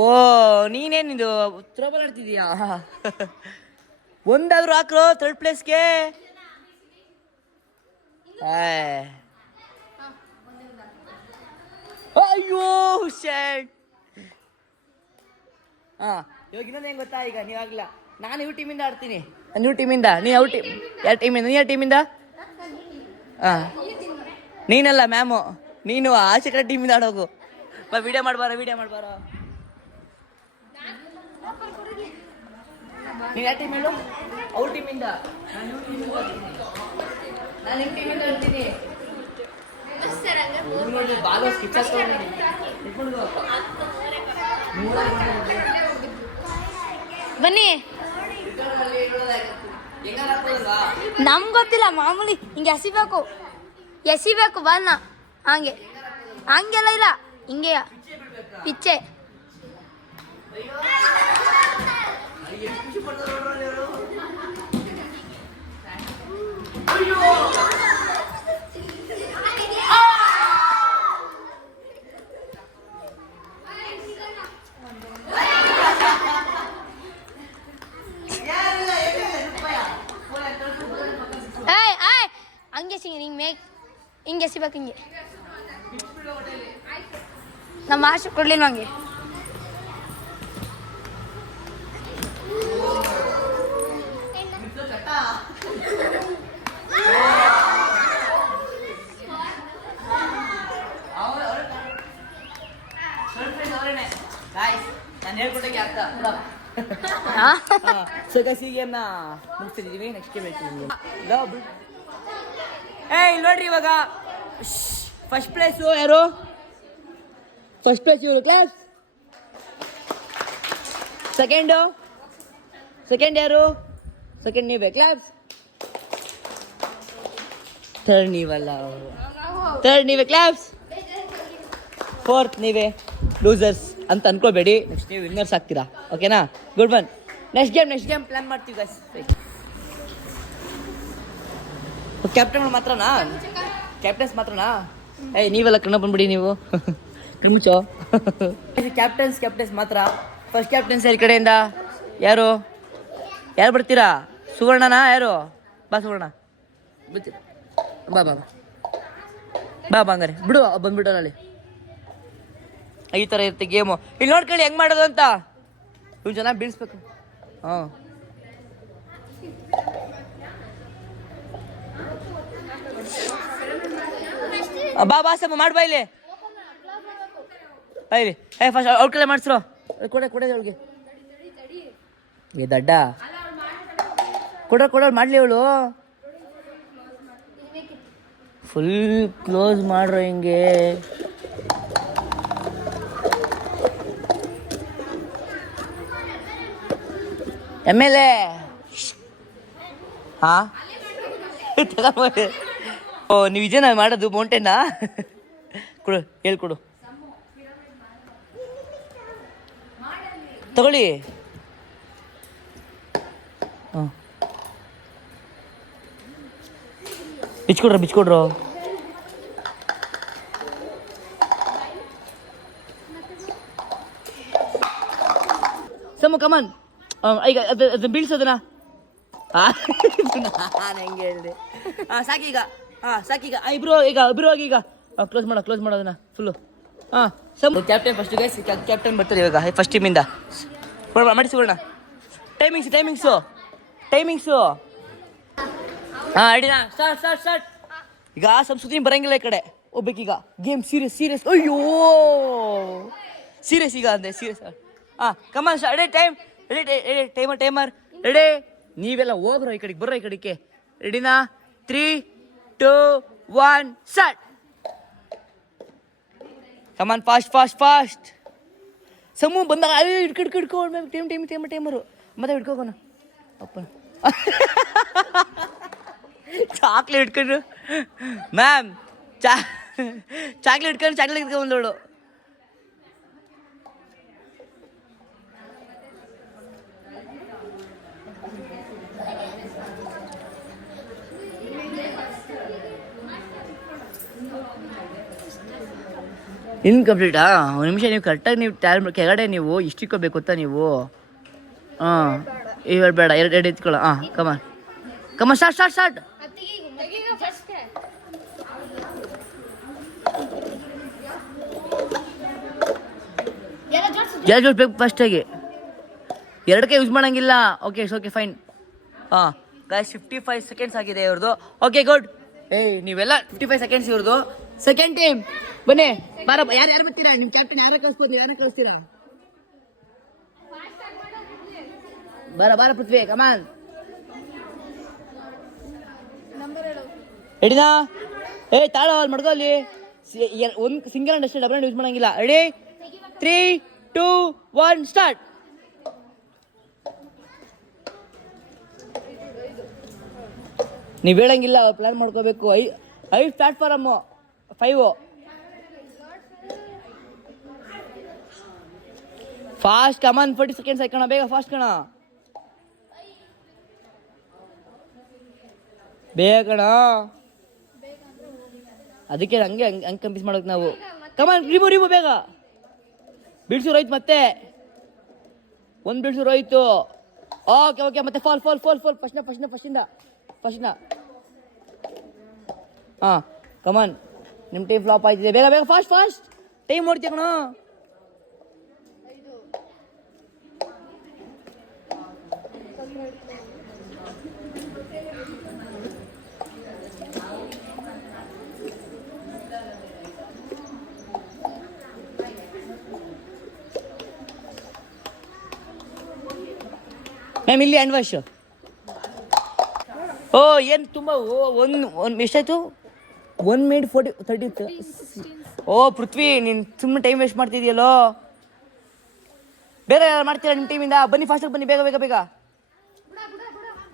ಓ ನೀನೇನಿದು ಥ್ರೋಬಾಲ್ ಆಡ್ತಿದೀಯಾ? ಒಂದಾದ್ರೂ ಹಾಕ್ರೋ 3rd ಪ್ಲೇಸ್ಗೆ. ಅಯ್ಯೋ ಶೆಟ್. ಹಾಂ ಇವಾಗ ಇನ್ನೊಂದು ಹೆಂಗೆ ಗೊತ್ತಾ? ಈಗ ನೀವಾಗಲ್ಲ, ನಾನು ಇವ್ರ ಟೀಮಿಂದ ಆಡ್ತೀನಿ. ನಾನು ಇವ್ರ ಟೀಮಿಂದ, ನೀ ಯಾವ ಟೀಮ್? ಯಾವ ಟೀಮಿಂದ? ಹಾಂ ನೀನಲ್ಲ ಮ್ಯಾಮು, ನೀನು ಆಚೆ ಕಡೆ ಟೀಮಿಂದ ಆಡೋಗು. ವಿಡಿಯೋ ಮಾಡ್ಬಾರ. ನೀನು ಯಾವ ಟೀಮ್ ಹೇಳು? ಅವ್ರ ಟೀಮಿಂದ. ನಾನು ನಿಮ್ಮ ಟೀಮಿಂದ ಆಡ್ತೀನಿ. ಬನ್ನಿ. ನಮ್ಗೆ ಗೊತ್ತಿಲ್ಲ, ಮಾಮೂಲಿ ಹಿಂಗೆ ಎಸಿಬೇಕು ಬನ್ನ. ಹಂಗೆಲ್ಲ ಇಲ್ಲ, ಹಿಂಗೆ ಪಿಚ್ಚೆ. ಹಂಗೆ ಹಿಂಗೆ ಎಸಿಬೇಕು. ಹಿಂಗೆ ನಮ್ಮ ಮಾಸ್ಟರ್ ಕೊಡ್ಲಿಲ್ಲ ಹಂಗೆ. ನಾನು ಹೇಳ್ಕೊಟ್ಟಾಗೆ ಅರ್ಥ. ಸೊ ಗೈಸ್, ಈ ಗೇಮ್ನ ಮುಗಿಸ್ತಿದ್ದೀವಿ. ನೆಕ್ಸ್ಟ್ ಗೇಮ್ ಹೇಳ್ತೀನಿ. ಇಲ್ಲಿ ನೋಡ್ರಿ, ಇವಾಗ ಫಸ್ಟ್ ಪ್ಲೇಸು ಯಾರು? ಫಸ್ಟ್ ಪ್ಲೇಸ್ ಇವರು. ಕ್ಲಾಸ್. ಸೆಕೆಂಡ್ ಯಾರು? ಸೆಕೆಂಡ್ ನೀವೇ. ಕ್ಲಾಸ್. ಥರ್ಡ್ ನೀವಲ್ಲ, ಥರ್ಡ್ ನೀವೇ. ಕ್ಲಾಸ್. ಫೋರ್ತ್ ನೀವೇ. ಲೂಸರ್ಸ್ ಅಂತ ಅನ್ಕೋಬೇಡಿ, ನೆಕ್ಸ್ಟ್ ನೀವು ವಿನ್ನರ್ಸ್ ಆಗ್ತೀರಾ. ಓಕೆನಾ? Good one. Next game plan ಮಾಡ್ತೀವಿ ಗೈಸ್. ಕ್ಯಾಪ್ಟನ್ಸ್ ಮಾತ್ರನಾ? ನೀವೆಲ್ಲ ಕಣ್ಣ ಬಂದ್ಬಿಡಿ ನೀವು. ಕಣ್ಮುಚ್ಚೋ. ಕ್ಯಾಪ್ಟನ್ಸ್ ಮಾತ್ರ. ಫಸ್ಟ್ ಕ್ಯಾಪ್ಟನ್ಸ್ ಈ ಕಡೆಯಿಂದ ಯಾರು ಬರ್ತೀರಾ? ಸುವರ್ಣನಾ? ಯಾರು? ಬಾ ಸುವರ್ಣ, ಬಾ. ಬಾ ಹಂಗಾರೆ ಬಿಡು ಬಂದ್ಬಿಟ್ಟಲ್ಲ ಅಲ್ಲಿ ಈ ಥರ ಇರುತ್ತೆ ಗೇಮು. ಇಲ್ಲಿ ನೋಡ್ಕೊಳ್ಳಿ ಹೆಂಗೆ ಮಾಡೋದು ಅಂತ. ಇವ್ನು ಚೆನ್ನಾಗಿ ಬೀಳಿಸ್ಬೇಕು. ಹಾಂ ಬಾ ಬಾ ಸಮ್ಮ ಮಾಡಿ ಬಾ ಇಲ್ಲಿ ಇಲ್ಲಿ. ಫಸ್ಟ್ ಅವ್ರ ಕಡೆ ಮಾಡಿಸ್ರು. ಕೊಡೆ ಅವಳಿಗೆ ಏ ದಡ್ಡ ಕೊಡೋಳು ಮಾಡಲಿ ಅವಳು. ಫುಲ್ ಕ್ಲೋಸ್ ಮಾಡ್ರು ಹಿಂಗೆ. ಎಮ್ಮೆಲೆ ಹಾ ಓ ನೀವು ಇದೇನಾ ಮಾಡೋದು ಮೌಂಟೇನಾ? ಕೊಡು ಹೇಳ್ಕೊಡು ತಗೊಳ್ಳಿ. ಹಾಂ ಬಿಚ್ಕೊಡ್ರು. ಸಮ ಕಮನ್ ಈಗ ಅದನ್ನ ಬೀಳ್ಸೋದನ್ನ ನಾನು ಹೆಂಗೆ ಹೇಳಿದೆ. ಸಾಕೀಗ ಇಬ್ರು ಹೋಗಿ ಈಗ ಕ್ಲೋಸ್ ಮಾಡೋದನ್ನ ಫುಲ್ಲು. ಹಾಂ some captain first guys. Captain ಬರ್ತಾರೆ ಇವಾಗ ಫಸ್ಟ್ ಟೀಮಿಂದ. ಮಾಡಿಸಿಕೊಳ್ಳೋಣ ಟೈಮಿಂಗ್ಸು. ಹಾಂ ಅಡಿನಾ ಸ್ಟಾರ್ಟ್. ಈಗ ಸಂಸ್ಕೃತಿ ಬರಂಗಿಲ್ಲ ಈ ಕಡೆ ಹೋಗ್ಬೇಕೀಗ. Game serious. ಅಯ್ಯೋ ಸೀರಿಯಸ್ ಈಗ ಅಂದೆ ಸೀರಿಯಸ್. ಹಾಂ ಕಮಾನ್ ಟೈಮರ್ ರೆಡಿ. ನೀವೆಲ್ಲ ಹೋಗ್ರೋ ಈ ಕಡೆಗೆ ಬರ್ರೋ ಈ ಕಡೆಗೆ. ರೆಡಿನಾ 3, 2, 1 ಸ್ಟಾರ್ಟ್. ಕಮಾನ್ ಫಾಸ್ಟ್. ಸಮೂ ಬಂದಾಗ ಹಿಡ್ಕೊಂಡು ಟೈಮರು ಮತ್ತೆ ಹಿಡ್ಕೋಣ ಅಪ್ಪ. ಚಾಕ್ಲೇಟ್ ಹಿಡ್ಕೊಂಡು ಮ್ಯಾಮ್ ಚಾಕ್ಲೇಟ್ ಹಿಡ್ಕೊಂಡ್ಬಂದೋಳು. ಇನ್ಕಂಪ್ಲೀಟಾ? ಒಂದು ನಿಮಿಷ ನೀವು ಕರೆಕ್ಟಾಗಿ ನೀವು ಕೆಳಗಡೆ ನೀವು ಇಷ್ಟಿಕ್ಕೋಬೇಕು ಗೊತ್ತಾ ನೀವು. ಹಾಂ ಇವಾಗ ಬೇಡ ಎರಡು ಎತ್ಕೊಳ್ಳೋ. ಹಾಂ ಕಮ ಸ್ಟಾರ್ಟ್. ಜೋಡಿಸ್ಬೇಕು ಫಸ್ಟಾಗಿ. ಎರಡಕ್ಕೆ ಯೂಸ್ ಮಾಡೋಂಗಿಲ್ಲ. Okay fine. ಹಾಂ ಗೈಸ್ 55 ಸೆಕೆಂಡ್ಸ್ ಆಗಿದೆ ಇವ್ರದ್ದು. Okay good. ನೀವೆಲ್ಲ 55 ಸೆಕೆಂಡ್ಸ್ ಇವ್ರದ್ದು. ಸೆಕೆಂಡ್ ಟೈಮ್ ಬನ್ನಿ. ಯಾರು ಬರ್ತೀರಾ? ನಿಮ್ಮ ಕ್ಯಾಪ್ಟನ್ ಯಾರ ಕಳಿಸ್ತೀರಾ? ಬಾರ ಪೃಥ್ವಿ ಕಮಾನ್. ರೆಡಿನಾ? ತಾಳ ಅಲ್ಲಿ ಮಡ್ಕೋ ಅಲ್ಲಿ. ಒಂದು ಸಿಂಗಲ್ ಹ್ಯಾಂಡ್ ಅಷ್ಟೇ, ಡಬಲ್ ಹ್ಯಾಂಡ್ ಯೂಸ್ ಮಾಡಂಗಿಲ್ಲ. Ready 3, 2, 1 start. ನೀವು ಹೇಳಂಗಿಲ್ಲ, ಪ್ಲಾನ್ ಮಾಡ್ಕೋಬೇಕು. 5 ಪ್ಲಾಟ್ಫಾರಮ್ಮು 5 ಫಾಸ್ಟ್. ಕಮಾನ್ 40 ಸೆಕೆಂಡ್ಸ್ ಆಯ್ಕಣ, ಬೇಗ ಫಾಸ್ಟ್ ಕಣ, ಬೇಗ ಕಣ. ಅದಕ್ಕೆ ಹಂಗೆ ಕಂಪೀಸ್ ಮಾಡೋಕೆ ನಾವು. ಕಮಾನ್ ರಿಮೂವ್ ಬೇಗ. ಬಿಡ್ಸೂರು ಹೋಯ್ತು ಮತ್ತೆ. ಒಂದು ಬಿಡ್ಸೂರು ಹೋಯ್ತು. ಓಕೆ ಮತ್ತೆ ಫಾಲ್ ಫಸ್ಟಿಂದ. ಹಾಂ ಕಮಾನ್. ನಿಮ್ಮ ಟೈಮ್ ಫ್ಲಾಪ್ ಆಯ್ತಿದೆ. ಬೇಗ ಫಾಸ್ಟ್ ಟೈಮ್ ಓಡ್ತೀಯ ಕಣ. ಮ್ಯಾಮ್ ಇಲ್ಲಿ ಹ್ಯಾಂಡ್ ವಾಶ್. ಏನು ತುಂಬ ಒಂದು ಎಷ್ಟಾಯ್ತು? 1 ಮಿನಿಟ್ 30. ಪೃಥ್ವಿ ನೀನು ಸುಮ್ಮನೆ ಟೈಮ್ ವೇಸ್ಟ್ ಮಾಡ್ತಿದ್ಯಲ್ಲೋ. ಬೇರೆ ಯಾರು ಮಾಡ್ತೀರಾ ನಿಮ್ಮ ಟೀಮಿಂದ? ಬನ್ನಿ ಫಾಸ್ಟಾಗಿ ಬನ್ನಿ, ಬೇಗ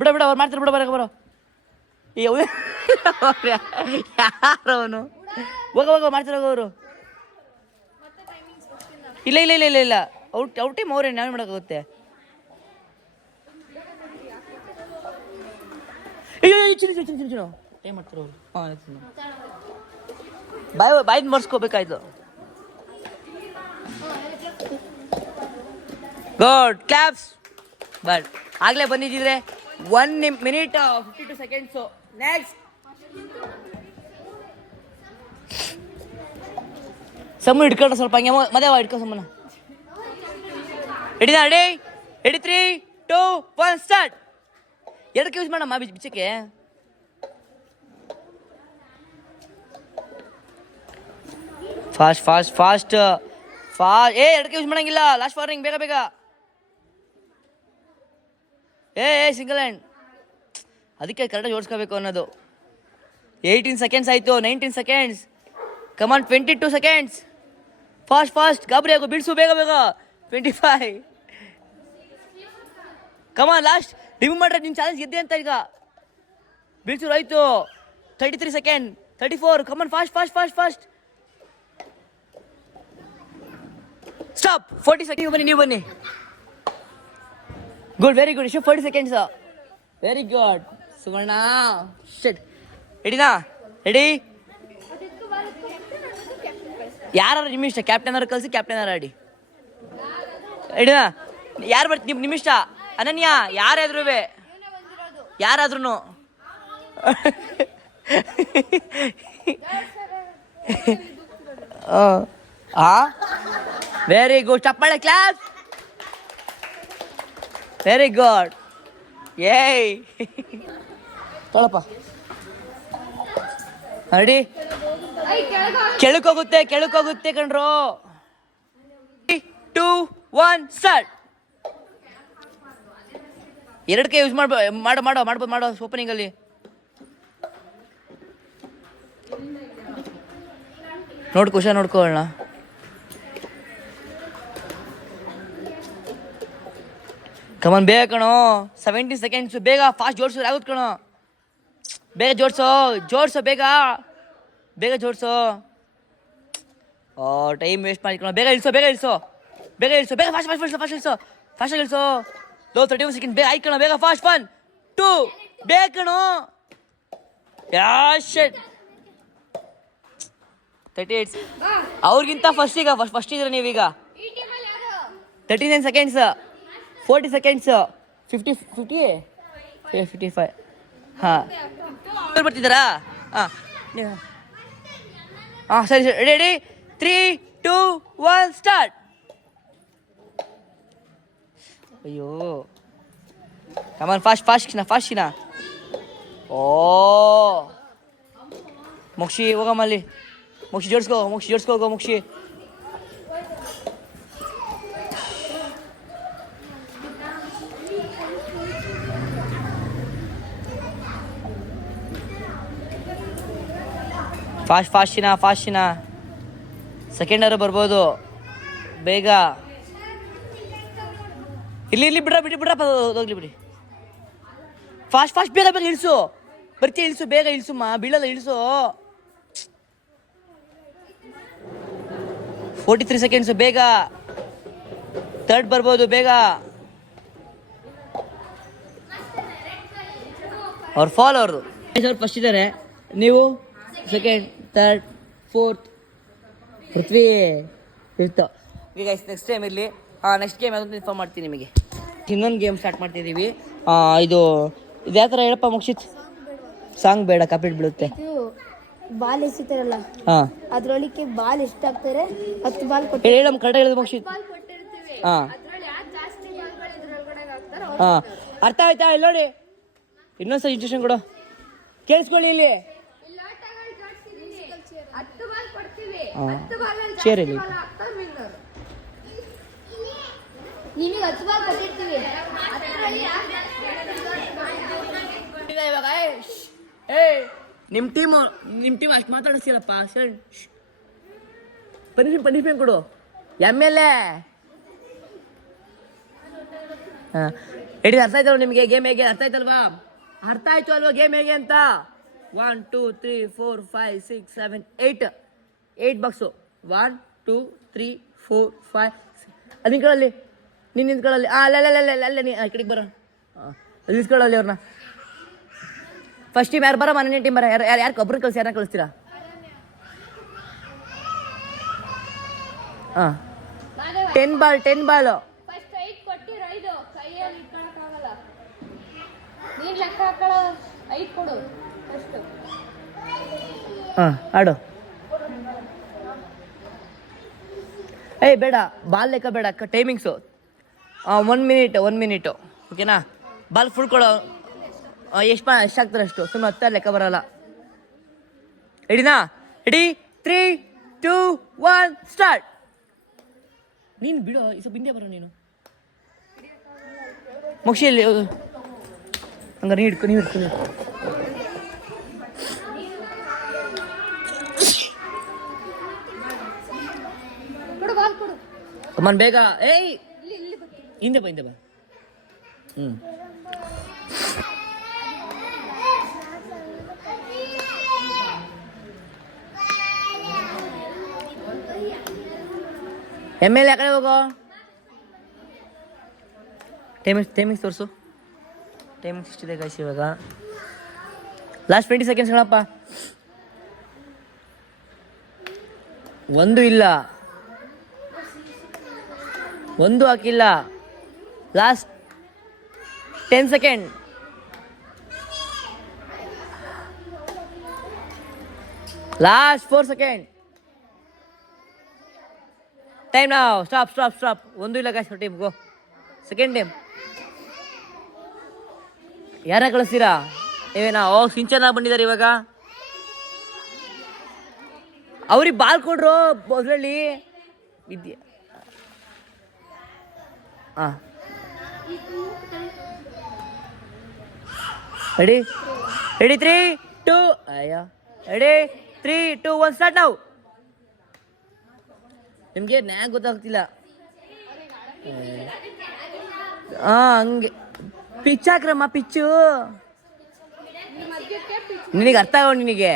ಬಿಡ ಅವ್ರು ಮಾಡ್ತಾರೆ. ಬರೋ ಯಾರು ಅವನು? ಹೋಗ ಮಾಡ್ತಾರೆ ಅವರು. ಇಲ್ಲ ಔಟ್ ಟೈಮ್ ಅವ್ರೇನು ನಾನು ಮಾಡೋಕ್ಕಾಗುತ್ತೆ? ಚಿನ್ನು ಟೈಮ್ ಮಾಡ್ತಾರೆ ಅವರು. ಬಾಯ್ ಮರ್ಸ್ಕೋಬೇಕಾಯ್ತು. Good claps. ಬಟ್ ಆಗಲೇ ಬಂದಿದ್ದಿದ್ರೆ 1 ಮಿನಿಟ್ 52 ಸೆಕೆಂಡ್ಸು. ನೆಕ್ಸ್ಟ್ ಸಮ್ಮು ಹಿಡ್ಕೊಂಡ್ರೆ ಸ್ವಲ್ಪ ಹಂಗೆ ಮದುವೆ ಹಿಡ್ಕೊ ಸಮ್ಮನ. ಹಿಡಿದ ರೆಡಿ ರೆಡಿ 3 2 1 ಸ್ಟಾರ್ಟ್. ಎರಡಕ್ಕೆ ಯೂಸ್ ಮಾಡಮ್ಮ ಬಿಚ್ಚಕ್ಕೆ. Fast fast fast fast. ಎರಡಕ್ಕೆ ಯೂಸ್ ಮಾಡಂಗಿಲ್ಲ. ಲಾಸ್ಟ್ ವಾರ್ನಿಂಗ್, ಬೇಗ ಬೇಗ. Single hand. ಅದಕ್ಕೆ ಕರೆಕ್ಟಾಗಿ ಜೋಡಿಸ್ಕೋಬೇಕು ಅನ್ನೋದು. 18 ಸೆಕೆಂಡ್ಸ್ ಆಯಿತು. 19 seconds. Come on 22 seconds. Fast fast. ಗಾಬರಿ ಆಗು, ಬಿಡಿಸು ಬೇಗ ಬೇಗ. 25. ಕಮಾನ್ ಲಾಸ್ಟ್. ರಿಮೂವ್ ಮಾಡ್ರೆ ನಿನ್ನ ಚಾಲೆಂಜ್ ಗೆದ್ದೆ ಅಂತ ಈಗ. ಬಿಡಿಸು ಆಯಿತು. 33 ಸೆಕೆಂಡ್. 34. ಕಮಾನ್ fast fast fast fast. Stop. 40 second. ನೀವು ಬನ್ನಿ. Good, very good. ಇಷ್ಟು 40 ಸೆಕೆಂಡ್ಸ್. ವೆರಿ ಗುಡ್ ಸುವರ್ಣ. ಶಿಟ್. ರೆಡಿನಾ? ರೆಡಿ? ಯಾರು ನಿಮ್ಮ ಇಷ್ಟ. ಕ್ಯಾಪ್ಟನ್ ಅವ್ರು ಕಳಿಸಿ, ಕ್ಯಾಪ್ಟನ್ ಅವ್ರು ಆಡಿ. ರೆಡಿನಾ? ಯಾರು ಬರ್ತೀವಿ ನಿಮ್ಮ ಇಷ್ಟ. ಅನನ್ಯ, ಯಾರಾದ್ರೂ ಯಾರಾದ್ರೂ ವೆರಿ ಗುಡ್. ಚಪ್ಪಾಳೆ, ಕ್ಲಾಸ್. Very good. ಏಯ್ ತೊಳಪ್ಪ. ರೆಡಿ? ಕೆಳಕೋಗುತ್ತೆ ಕಣ್ರೋ. 3 2 1 ಸ್ಟಾರ್ಟ್. ಎರಡಕ್ಕೆ ಯೂಸ್ ಮಾಡ್ಬೋದು ಓಪನಿಂಗ್ ಅಲ್ಲಿ. ಖುಷಿ ನೋಡ್ಕೊಳ್ಳೋಣ. ಕಮನ್ ಬೇಗ ಕಣೋ. 17 ಸೆಕೆಂಡ್ಸ್. ಬೇಗ ಫಾಸ್ಟ್ ಜೋಡಿಸೋ. ಆಗುತ್ತೆ ಕಣೋ. ಬೇಗ ಜೋಡಿಸೋ ಬೇಗ ಜೋಡಿಸೋ. Time waste ಮಾಡಿಕೊಳ್ಳೋ. ಬೇಗ ಇಳಿಸೋ ಫಾಸ್ಟ್ ಇಳಿಸೋ. 31 ಸೆಕೆಂಡ್. ಬೇಗ ಆಯ್ಕಣ. ಬೇಗ ಫಾಸ್ಟ್. 1 2 ಬೇಗ ಕಣೋ. 38. ಅವ್ರಿಗಿಂತ ಫಸ್ಟ್ ಇದ್ರೆ ನೀವೀಗ. 39 ಸೆಕೆಂಡ್ಸ್. 40 ಸೆಕೆಂಡ್ಸ್. 55. ಹಾಂ ಬರ್ತಿದ್ದಾರಾ? ಸರಿ ರೆಡಿ? 3 2 1 ಸ್ಟಾರ್ಟ್. ಅಯ್ಯೋ ಕಮಾನ್ ಫಾಸ್ಟ್. ಓ ಮುಕ್ಷಿ ಹೋಗಮ್ಮ ಅಲ್ಲಿ. ಮುಕ್ಷಿ ಜೋಡಿಸ್ಕೋ ಹೋಗೋ ಮುಕ್ಷಿ. ಫಾಸ್ಟಿನ ಸೆಕೆಂಡರು ಬರ್ಬೋದು. ಬೇಗ ಇಲ್ಲಿ ಬಿಡ್ರಪ್ಪ ಹೋಗ್ಲಿ ಬಿಡಿ. ಫಾಸ್ಟ್ ಬೇಗ ಇಳಿಸು. ಇಳಿಸು ಬೇಗ ಇಳಿಸುಮ್ಮ. ಬೀಳಲ್ಲ, ಇಳಿಸು. 43 ಸೆಕೆಂಡ್ಸು. ಬೇಗ ಥರ್ಡ್ ಬರ್ಬೋದು. ಬೇಗ ಅವ್ರು ಅವ್ರದ್ದು ಫಸ್ಟ್ ಇದ್ದಾರೆ. ನೀವು ಸೆಕೆಂಡ್, ಥರ್ಡ್, ಫೋರ್ತ್. ಪೃಥ್ವಿ ಇರ್ತ. ಈಗ ನೆಕ್ಸ್ಟ್ ಟೈಮ್ ಇರಲಿ. ನೆಕ್ಸ್ಟ್ ಗೇಮ್ ಯಾವ್ದು ಇನ್ಫಾರ್ಮ್ ಮಾಡ್ತೀನಿ ನಿಮಗೆ. ಇನ್ನೊಂದು ಗೇಮ್ ಸ್ಟಾರ್ಟ್ ಮಾಡ್ತಿದ್ದೀವಿ. ಇದು ಯಾವ ಥರ ಹೇಳಪ್ಪ ಮುಕ್ಷಿತ್? ಸಾಂಗ್ ಬೇಡ, ಕಾಪಿಟ್ ಬೀಳುತ್ತೆ. ಬಾಲ್ ಎಸಿತಾರಲ್ಲ, ಅದ್ರೊಳಗೆ ಬಾಲ್ ಎಷ್ಟಾಗ್ತಾರೆ 10 ಬಾಲ್ ಕೊಟ್ಟು ಹೇಳಮ್. ಕರೆಕ್ಟ್ ಹೇಳಿದ್ರು ಮುಕ್ಷಿತ್. ಅರ್ಥ ಆಯ್ತಾ? ಇಲ್ಲಿ ನೋಡಿ, ಇನ್ನೊಂದ್ಸಲ ಇಂಟ್ರೆಕ್ಷನ್ ಕೊಡು. ಕೇಳಿಸ್ಕೊಳ್ಳಿ ಇಲ್ಲಿ. ಚೇರ್ ಇಲ್ಲಿ. ನಿಮಗೆ 10 ಬಾಲ್ ಕೊಟ್ಟಿರ್ತೀವಿ. ನಿಮ್ಮ ಟೀಮ್ ಅಷ್ಟು ಮಾತಾಡಿಸ್ತೀರಪ್ಪ. ಪನಿಷ್ಮೆಂಟ್ ಕೊಡು. MLA ಅರ್ಥ ಆಯ್ತಲ್ವ ನಿಮಗೆ? ಗೇಮ್ ಹೇಗೆ ಅರ್ಥ ಆಯ್ತಲ್ವಾ? ಅರ್ಥ ಆಯ್ತು ಅಲ್ವಾ ಗೇಮ್ ಹೇಗೆ ಅಂತ? 1 2 3 4 5 6 7 8 ಬಾಕ್ಸು. 1 2 3 4 5 ಅದು ನಿಂತ್ಕೊಳ್ಳಲ್ಲಿ. ನೀನು ನಿಂತ್ಕೊಳ್ಳಲ್ಲಿ. ಅಲ್ಲ ನೀ ಕಡೆಗೆ ಬರೋ. ನಿಲ್ಸ್ಕೊಳ್ಳಲ್ಲಿ ಅವ್ರನ್ನ. ಫಸ್ಟ್ ಟೀಮ್ ಯಾರು ಬರೋ? ಮನೆ ಟೀಮ್ ಬರ. ಯಾರು ಒಬ್ರು ಕಳಿಸಿ? ಯಾರನ್ನ ಕಳಿಸ್ತೀರಾ? 10 ಬಾಲ್. ಫಸ್ಟ್ 8 ಕೊಟ್ಟಿರೋ. 5 ಕೈಯಲ್ಲಿ ಇಟ್ಕೊಳ್ಳೋಕ್ಕಾಗಲ್ಲ. ನೀನು ಲೆಕ್ಕ ಹಾಕೊಳ್ಳೋ. 5 ಕೊಡು ಫಸ್ಟ್. ಆಡು. ಏಯ್ ಬೇಡ, ಬಾಲ್ ಲೆಕ್ಕ ಬೇಡ, ಟೈಮಿಂಗ್ಸು 1 ಮಿನಿಟು ಓಕೆನಾ? ಬಾಲ್ ಫುಲ್ ಕೊಡೋ, ಎಷ್ಟಾಗ್ತಾರೆ ಅಷ್ಟು, ಸುಮ್ಮನೆ 10 ಲೆಕ್ಕ ಬರಲ್ಲ. ರೆಡಿನಾ? Ready 3, 2, 1 start. ನೀನು ಬಿಡು, ಸ್ವಲ್ಪ ಹಿಂದೆ ಬರೋ ನೀನು. ಮೋಕ್ಷಿಯಲ್ಲಿ ಹಂಗಾರೆ ನೀವು ಹಿಡ್ಕೊ. ಅಮ್ಮನ್ ಬೇಗ. ಏಯ್ ಹಿಂದೆ ಬಾ. ಎಮ್ ಎಲ್ ಯಾಕಡೆ ಹೋಗೋ? ಟೈಮಿಂಗ್ಸ್ ತೋರಿಸು. ಟೈಮಿಂಗ್ಸ್ ಎಷ್ಟಿದೆ ಗಾಯ್ಸ್ ಇವಾಗ? ಲಾಸ್ಟ್ 20 ಸೆಕೆಂಡ್ಸ್ ಕಣಪ್ಪ. 1 ಇಲ್ಲ, 1 ಹಾಕಿಲ್ಲ. Last 10 second. Last 4 second. Time ನಾವು. ಸ್ಟಾಪ್. 1 ಇಲ್ಲ ಗಾಯ್ಸ್. ಟೈಮ್ ಗೋ. Second time. ಯಾರ ಕಳಿಸ್ತೀರಾ? ನೀವೇನಾ? ಸಿಂಚನ ಬಂದಿದ್ದಾರೆ ಇವಾಗ. ಅವ್ರಿಗೆ ಬಾಲ್ ಕೊಡ್ರು ಮೊದಲಲ್ಲಿ ವಿದ್ಯೆ. ರೆಡಿ 3, 2 ರೆಡಿ 3, 2, 1 ಸ್ಟಾರ್ಟ್ ನಾವು. ನಿಮಗೆ ನ್ಯಾಕ್ ಗೊತ್ತಾಗ್ತಿಲ್ಲ. ಹಂಗೆ ಪಿಚ್ ಹಾಕ್ರಮ್ಮ, ಪಿಚ್ಚು ನಿನಗೆ ಅರ್ಥ ಆಗೋ. ನಿನಗೆ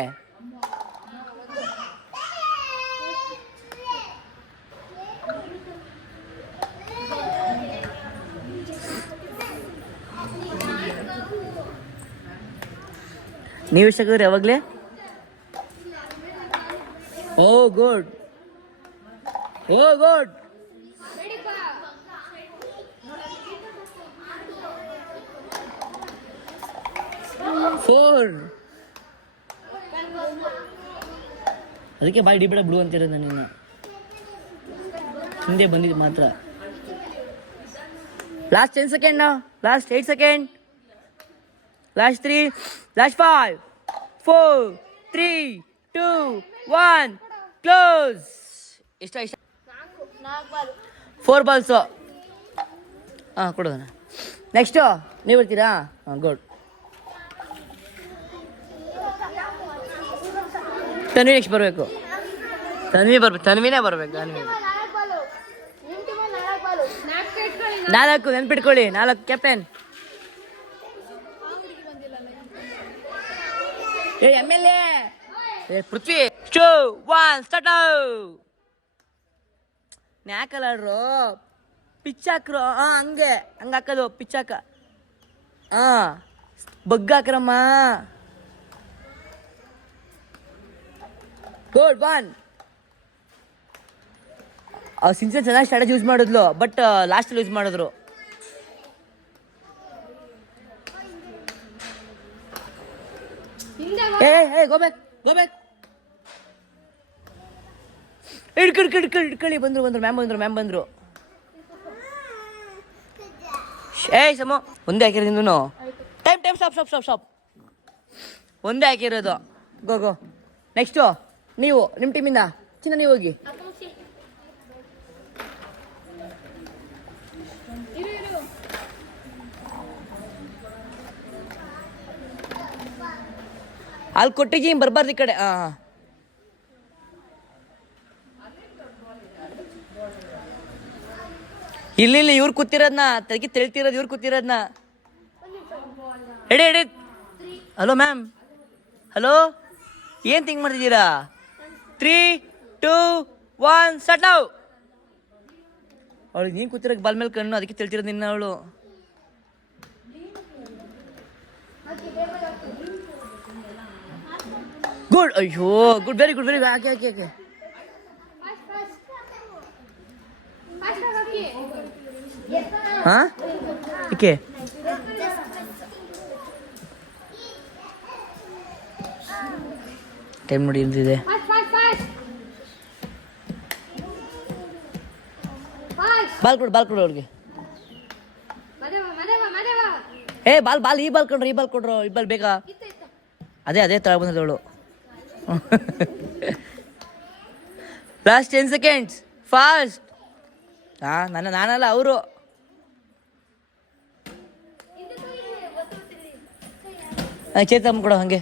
ನೀವು ಎಷ್ಟು ಹಾಕಿದ್ರಿ ಯಾವಾಗಲೇ? ಓ ಗುಡ್. 4. ಅದಕ್ಕೆ ಬಾಯ್ ಡಿಬೇಡ ಬಿಡು ಅಂತಿರೋದು ನಿನ್ನ. ಹಿಂದೆ ಬಂದಿದ್ದು ಮಾತ್ರ. Last 10 second. Last 8 second. Last 3, last 5, 4, 3, 2, 1 close. ಇಷ್ಟ 4 ಬಾಲ್ಸು. ಕೊಡೋಣ. ನೆಕ್ಸ್ಟು ನೀವು ಬರ್ತೀರಾ? ಗುಡ್. ತನ್ವಿ ನೆಕ್ಸ್ಟ್ ಬರಬೇಕು. ತನ್ವಿನೇ ಬರಬೇಕು. 4 ನೆನ್ಪಿಟ್ಕೊಳ್ಳಿ. 4 ಕ್ಯಾಪ್ಟನ್. MLA ಪೃಥ್ವಿ. 2, 1 ಸ್ಟಾರ್ಟ್. ನ್ಯಾಕಲ್ಲಾಡ್ರು ಪಿಚ್ ಹಾಕ್ರು. ಹಂಗೆ ಹಾಕೋದು ಪಿಚ್ ಹಾಕ. ಬಗ್ಗ ಹಾಕ್ರಮ್ಮ. ಗುಡ್ 1. ಸಿನ್ಸಿಯರ್ ಚೆನ್ನಾಗಿ ಸ್ಟ್ರಾಟಜಿ ಯೂಸ್ ಮಾಡಿದ್ಲು, ಬಟ್ ಲಾಸ್ಟಲ್ಲಿ ಯೂಸ್ ಮಾಡಿದ್ರು. Go back. ಇಟ್ಕೊಳ್ಳಿ. ಬಂದ್ರು ಮ್ಯಾಮ್ ಬಂದ್ರು. ಸಮೋ ಒಂದೇ ಹಾಕಿರೋದು. Time stop. ಒಂದೇ ಹಾಕಿರೋದು. ಗೋ. ನೆಕ್ಸ್ಟು ನೀವು ನಿಮ್ಮ ಟೀಮಿಂದ. ಚಿನ್ನ ನೀವು ಹೋಗಿ. ಅಲ್ಲಿ ಕೊಟ್ಟಿಗೆ ಬರಬಾರ್ದು ಈ ಕಡೆ. ಇಲ್ಲಿ ಇವ್ರು ಕೂತಿರೋದ್ನ ತಿಳ್ತಿರೋದು. ಇವ್ರು ಕೂತಿರೋದ್ನ. ರೆಡಿ. Hello ma'am. ಹಲೋ, ಏನು ಥಿಂಕ್ ಮಾಡ್ತಿದ್ದೀರಾ? 3, 2, 1 ಸ್ಟಾರ್ಟ್ ನಾವು. ಅವಳಿಗೆ ನೀನು ಕೂತಿರೋಕೆ ಬಾಲ್ ಮೇಲೆ ಕಣ್ಣು, ಅದಕ್ಕೆ ತಿಳ್ತಿರೋದು ನಿನ್ನ ಅವಳು. ಗುಡ್. ಅಯ್ಯೋ ಗುಡ್. Very good. ಹಾಕಿ. ಓಕೆ. ಟೈಮ್ ನೋಡಿ ಇಲ್ದಿದೆ. ಬಾಲ್ ಕೊಡು ಅವ್ರಿಗೆ. ಏ ಬಾಲ್ ಈ ಬಾಲ್ ಕೊಡ್ರು ಈ ಬಾಲ್ ಬೇಗ. ಅದೇ ತಳ ಬಂದವಳು. Last 10 seconds fast. ನಾನಲ್ಲ ಅವರು. ಚೇತಮ್ಮ ಕೊಡು ಹಂಗೆ.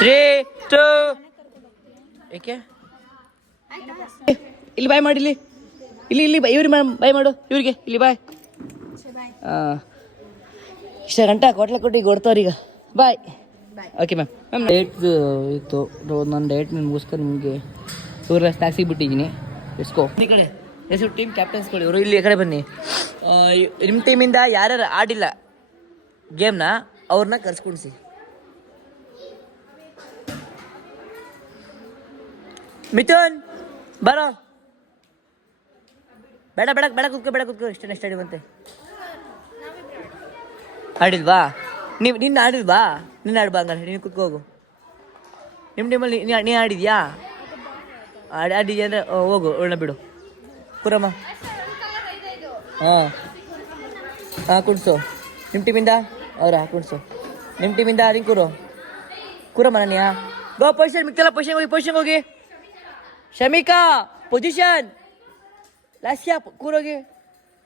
3, 2 ಏಕೆ ಇಲ್ಲಿ ಬಾಯ್ ಮಾಡಿಲಿ. ಇಲ್ಲಿ ಇವ್ರಿಗೆ ಬಾಯ್ ಮಾಡು ಇವ್ರಿಗೆ. ಇಲ್ಲಿ ಬಾಯ್. ಇಷ್ಟ ಗಂಟೆ ಕೊಟ್ಟಿ ಕೊಡ್ತಾವ್ರೀಗ. ಬಾಯ್. ಓಕೆ ಮ್ಯಾಮ್ ಡೇಟ್ ಇತ್ತು. ನನ್ನ ಡೇಟ್ ಮುಗಿಸ್ಕೊಂಡು ನಿಮಗೆ ಇವ್ರ ಸ್ನ್ಯಾಕ್ಸ್ ಸಿಗ್ಬಿಟ್ಟಿದ್ದೀನಿ. ಎಸ್ಕೋ ಈ ಕಡೆ ಎಷ್ಟು ಟೀಮ್ ಕ್ಯಾಪ್ಟನ್ಸ್ಗಳು ಇವರು. ಇಲ್ಲಿ ಈ ಕಡೆ ಬನ್ನಿ. ನಿಮ್ಮ ಟೀಮಿಂದ ಯಾರ್ಯಾರು ಆಡಿಲ್ಲ ಗೇಮ್ನ ಅವ್ರನ್ನ ಕರ್ಸ್ಕೊಡ್ಸಿ. ಮಿಥುನ್ ಬರೋ. ಬೇಡ ಕುತ್ಕೋ ಇಷ್ಟೇ ಆಡಿವಂತೆ. ಆಡಿಲ್ವಾ ನಿನ್ನ ಆಡಿಲ್ವಾ? ನಿನ್ನ ಆಡ್ಬಾ ಹಂಗಾರೆ. ನೀನು ಕುತ್ಕೋಗು. ನಿಮ್ಮ ಟೀಮಲ್ಲಿ ನೀ ಆಡಿದ್ಯಾ? ಆಡಿದ್ಯಾ ಅಂದರೆ ಹೋಗು. ಒಳ್ಳೆ ಬಿಡು ಕುರಮ್ಮ. ಹಾಂ ಕುಡ್ಸು. ನಿಮ್ಮ ಟೀಮಿಂದ ಕುಡ್ಸು. ನಿಮ್ಮ ಟೀಮಿಂದ ರಿಂಕೂರು ಕೂರಮ್ಮ. ನನ್ಯಾ ಗೋ ಪೊಸಿಷನ್. ಮಿಕ್ಕೆಲ್ಲ ಪೊಸಿಷನ್ ಹೋಗಿ. ಶಮಿಕಾ ಪೊಸಿಷನ್. ಲಾಸ್ಯ ಕೂರೋಗಿ.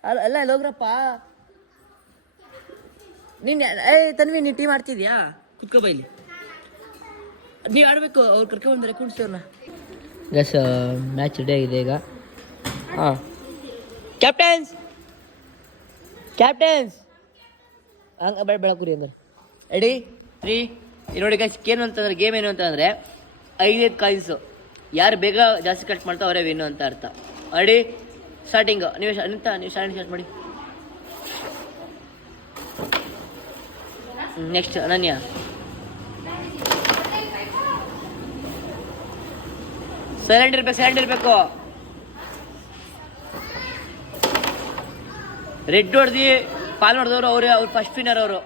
ಅಲ್ಲ ಹೋಗ್ರಪ್ಪ. ತನ್ವಿ ನೀನು ಟೀಮ್ ಆಡ್ತಿದ್ಯಾ? ಕುತ್ಕೋ ಬೈಲಿ. ನೀವು ಆಡಬೇಕು. ಅವ್ರು ಕರ್ಕೊಂಡ್ಬಂದರೆ ಕುಣಿಸಿ ಅವ್ರನ್ನ. ಗಸ್ ಮ್ಯಾಚ್ ರೆಡಿ ಆಗಿದೆ ಈಗ. ಹಾಂ ಕ್ಯಾಪ್ಟನ್ಸ್ ಹಂಗೆ ಬೆಳಕುರಿ ಅಂದ್ರೆ ರೆಡಿ 3 ನೋಡಿ ಗಸ್. ಏನು ಅಂತಂದ್ರೆ ಗೇಮ್ ಏನು ಅಂತಂದರೆ 5 ಕಾಯಿನ್ಸು. ಯಾರು ಬೇಗ ಜಾಸ್ತಿ ಕಟ್ ಮಾಡ್ತಾ ಅವರೇ ವಿನ್ನು ಅಂತ ಅರ್ಥ. Ready starting. ನೀವು ಸ್ಟಾರ್ಟ್ ಮಾಡಿ. ನೆಕ್ಸ್ಟ್ ಅನನ್ಯ. ಸೈಲೆಂಟ್ ಇರಬೇಕು. ರೆಡ್ ಹೊಡೆದು ಪಾಲ್ ಹೊಡೆದವರು ಅವ್ರು ಫಸ್ಟ್ ವಿನ್ನರ್ ಅವರು.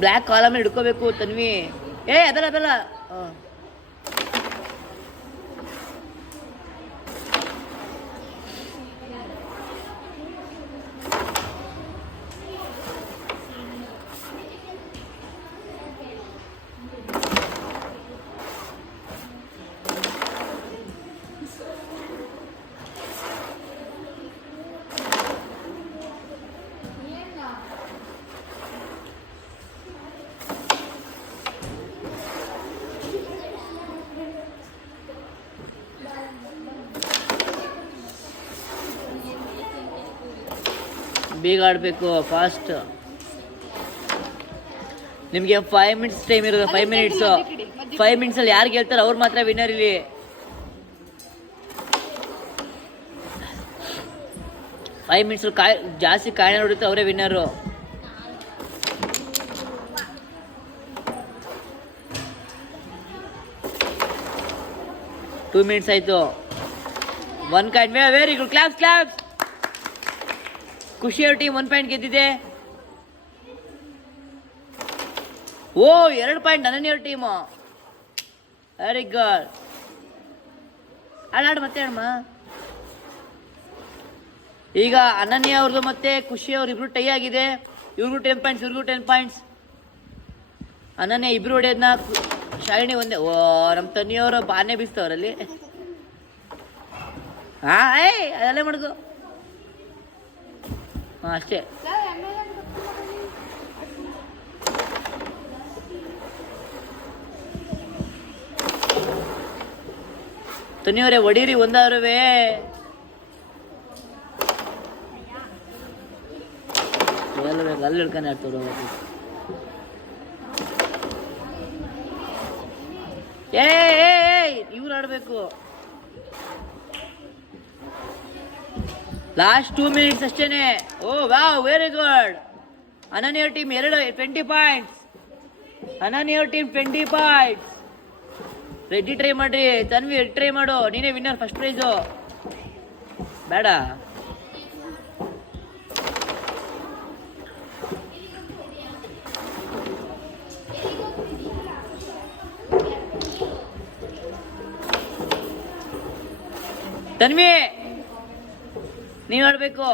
ಬ್ಲ್ಯಾಕ್ ಕಾಲಮ್ ಹಿಡ್ಕೋಬೇಕು ತನ್ವಿ. ಅದಲ್ಲ ಬೇಗ ಆಡಬೇಕು ಫಾಸ್ಟ್. ನಿಮಗೆ 5 minutes ಟೈಮ್ ಇರೋದು. 5 minutes. 5 minutes ಯಾರು ಗೆಲ್ತಾರೆ ಅವ್ರು ಮಾತ್ರ ವಿನ್ನರ್. ಇಲ್ಲಿ 5 minutes ಜಾಸ್ತಿ ಕಾಯಿನ ಹೊಡುತ್ತೆ ಅವರೇ ವಿನ್ನರು. ಟೂ ಮಿನಿಟ್ಸ್ ಆಯಿತು. 1 ಕಾಯಿನ್. Very good. ಕ್ಲಾಪ್ಸ್. ಖುಷಿ ಅವ್ರ ಟೀಮ್ 1 ಪಾಯಿಂಟ್ ಗೆದ್ದಿದೆ. 2 ಪಾಯಿಂಟ್ ಅನನ್ಯವ್ರ ಟೀಮು. Very good. ಆಡಾಡು ಮತ್ತೆ ಅಮ್ಮ. ಈಗ ಅನನ್ಯ ಅವ್ರದ್ದು ಮತ್ತೆ ಖುಷಿ ಅವ್ರು ಇಬ್ರು ಟೈ ಆಗಿದೆ. ಇವ್ರಿಗೂ 10 ಪಾಯಿಂಟ್ಸ್, ಇವ್ರಿಗೂ 10 ಪಾಯಿಂಟ್ಸ್. ಅನನ್ಯ ಇಬ್ರು ಹೊಡೆಯೋದನ್ನ ಶಾಲಿನಿ ಒಂದೇ. ನಮ್ಮ ತನ್ನಿಯವರು ಬಾನೇ ಬೀಸ್ತವ್ರಲ್ಲಿ. ಅದೆಲ್ಲ ಮಾಡುದು. ಅಷ್ಟೇ. ತನ್ನಿಯವರೇ ಹೊಡೀರಿ ಒಂದಾರುವೆ. ಅಲ್ಲಿ ಹಿಡ್ಕೊಂಡು ಆಡ್ತವ್ರು. ಇವ್ರು ಆಡ್ಬೇಕು. ಲಾಸ್ಟ್ 2 minutes ಅಷ್ಟೇನೆ. Wow very good. ಅನನ್ಯ ಟೀಮ್ 20 ಪಾಯಿಂಟ್ಸ್. ಅನನ್ಯ ಟೀಮ್ 20 ಪಾಯಿಂಟ್ಸ್. ರೆಡ್ಡಿ ಟ್ರೈ ಮಾಡ್ರಿ. ತನ್ವಿ ಟ್ರೈ ಮಾಡು. ನೀನೇ ವಿನ್ನರ್. ಫಸ್ಟ್ ಪ್ರೈಸು ಬೇಡ. ತನ್ವಿ ನೀವ್ ಆಡ್ಬೇಕು.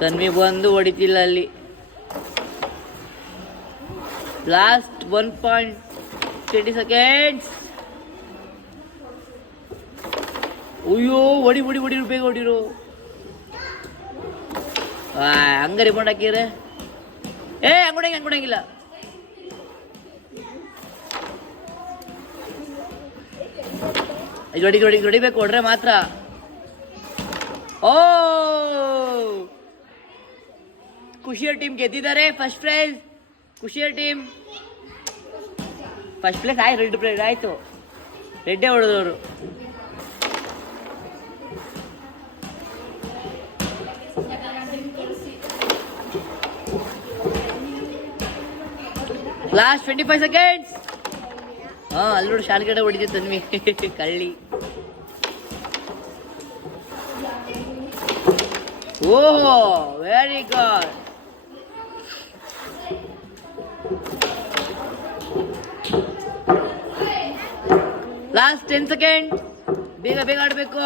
ತನ್ವಿ ಬಂದು ಹೊಡಿತಿಲ್ಲ ಅಲ್ಲಿ. Last 1.20 seconds. ಅಯ್ಯೋ ಹೊಡಿ ಬೇಗ ಹೊಡಿರು. ಹಂಗ ರಿಮೋಟ್ ಹಾಕಿದ್ರೆ ಹಂಗೊಡಂಗಿಲ್ಲ. ಹೊಡಿಬೇಕು, ಹೊಡ್ರೆ ಮಾತ್ರ. ಓ ಖುಷಿಯರ್ ಟೀಮ್ ಗೆದ್ದಿದ್ದಾರೆ. ಫಸ್ಟ್ ಪ್ರೈಸ್ ಖುಷಿಯರ್ ಟೀಮ್. ಫಸ್ಟ್ ಪ್ಲೇಸ್ ಆಯ್ತು, ರೆಡ್ ಪ್ರೈಸ್ ಆಯ್ತು. ರೆಡ್ಡೇ ಹೊಡೆದವರು. Last 25 seconds. ಅಲ್ಲಿ ನೋಡಿ ಶಾಲೆ ಕಡೆ ಹೊಡಿತೀವಿ ತನ್ವಿ. ಕಳ್ಳಿ. ಓಹೋ ವೆರಿ ಗುಡ್. Last 10 second. ಬೇಗ ಆಡಬೇಕು.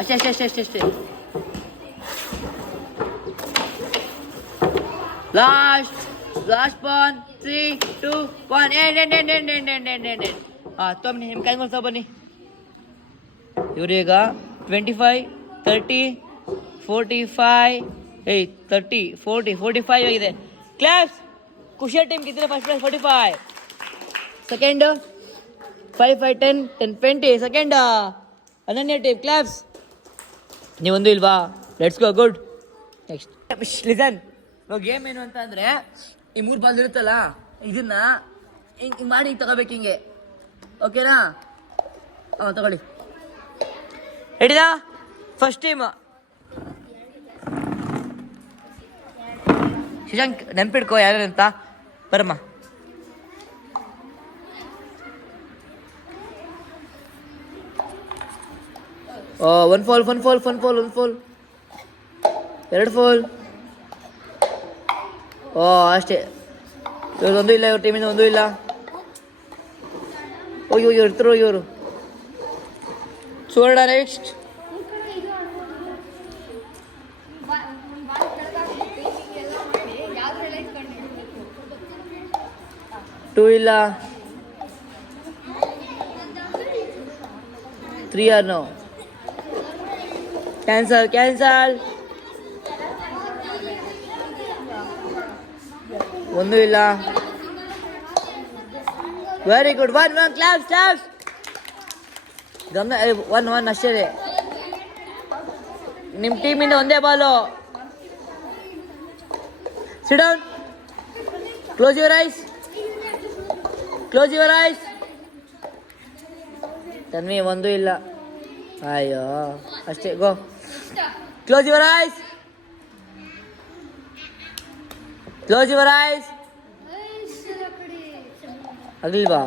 ಅಷ್ಟೇ. Last ball. 3, 2, 1 ಎಂಡ್. ತಮ್ಮನಿ ನಿಮ್ಮ ಕೈ ಮಾಡ್ತಾ ಬನ್ನಿ. ಇವರೀಗ 25, 30, 45, 30, 40, 45 ಆಗಿದೆ. ಕ್ಲಾಪ್ಸ್. ಖುಷಿಯ ಟೀಮ್ ಗಿದ್ದರೆ first prize 45. Second 5, 10, 20 second Ananya team. Claps. ನೀವೊಂದು ಇಲ್ವಾ? Let's go. Good. Next listen. Game ಏನು ಅಂತ ಅಂದ್ರೆ, ಈ 3 ಬಾಲ್ ಇರುತ್ತಲ್ಲ, ಇದನ್ನ ಹಿಂಗೆ ಮಾಡಿ ತಗೋಬೇಕು, ಹಿಂಗೆ. ಓಕೆನಾ? ತಗೊಳ್ಳಿ. ರೆಡಿನಾ? ಫಸ್ಟ್ ಟೀಮ್ ಶಶಾಂಕ್ ನೆನ್ಪಿಡ್ಕೋ ಯಾರಂತ. ಬರಮ್ಮ. One fall. 2 ಫಾಲ್. ಅಷ್ಟೇ. ಇವ್ರದೊಂದು ಇಲ್ಲ, ಇವ್ರ ಟೀಮಿಂದ ಒಂದೂ ಇಲ್ಲ. ಇರ್ತರು ಇವರು. ಸುವರ್ಣ ನೆಕ್ಸ್ಟ್. ಟೂ ಇಲ್ಲ. 3 ಆರ್ ನೋ. ಕ್ಯಾನ್ಸಲ್. ಒಂದು ಇಲ್ಲ. Very good. 1 ಕ್ಲಾಪ್ಸ್. ಗಮನ. 1 ಅಷ್ಟೇ. ನಿಮ್ಮ ಟೀಮಿಂದ ಒಂದೇ ball. Sit down. Close your eyes. Tanvi ಒಂದು ಇಲ್ಲ. ಅಯ್ಯೋ ಅಷ್ಟೇ. ಗೋ. Close your eyes. ಅದಿಲ್ವಾ?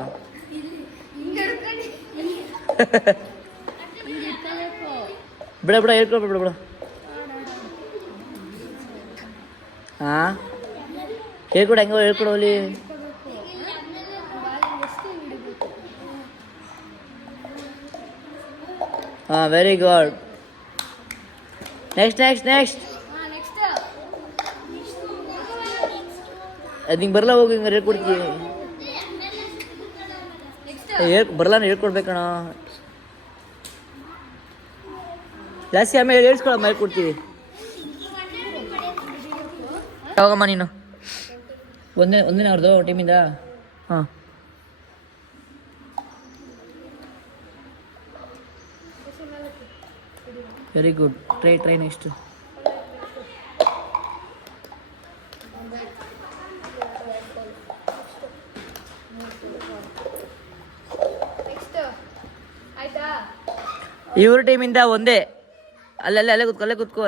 ಬಿಡ ಹೇಳ್ಕೊಡ್ಬಿಡ. ಹೇಳ್ಕೊಡು. ಹೆಂಗೋ ಹೇಳ್ಕೊಡೋಲಿ. Very good. ನೆಕ್ಸ್ಟ್. ಅದು ಹಿಂಗೆ ಬರಲ್ಲ. ಹೋಗಿ ಹಿಂಗೆ ಹೇಳ್ಕೊಡ್ತೀವಿ. ಬರಲ್ಲ ಹೇಳ್ಕೊಡ್ಬೇಕಣ. ಜಾಸ್ತಿ ಆಮೇಲೆ ಹೇಳ್ಸ್ಕೊಳಮ್ಮ, ಹೇಳ್ಕೊಡ್ತೀವಿ. ಯಾವಾಗಮ್ಮ ನೀನು? ಒಂದಿನ ಅವ್ರದ್ದು ಟೀಮಿಂದ. Very good. Try next. ಇವ್ರ ಟೀಮಿಂದ ಒಂದೇ. ಅಲ್ಲೇ ಕೂತ್ಕೋ.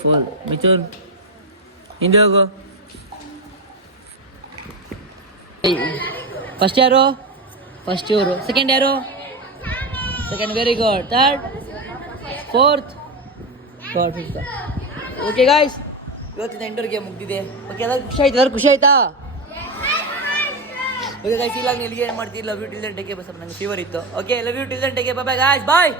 ಫುಲ್. ಮಿಥುನ್ ಹಿಂದೆ ಹೋಗು. ಫಸ್ಟ್ ಯಾರು? ಫಸ್ಟ್ ಇವರು, ಸೆಕೆಂಡ್ ಯಾರು? Second, very good. Third, fourth, fifth. Okay guys, ಇವತ್ತಿನ ಇಂಡೋರ್ ಗೇಮ್ ಮುಗ್ದಿದೆ. ಓಕೆ, ಅದಾಗ ಖುಷಿ ಆಯ್ತು? ಅದ್ರ ಖುಷಿ ಆಯ್ತಾ? ಓಕೆ ಗಾಯ್ಸ್, ಇಲ್ಲ ಇಲ್ಲಿಗೆ ಏನು ಮಾಡ್ತೀವಿ. Love you till then take care. ಬಸ್ ನಂಗೆ ಫೀವರ್ ಇತ್ತು. Okay, love you till then take care. Bye guys, bye.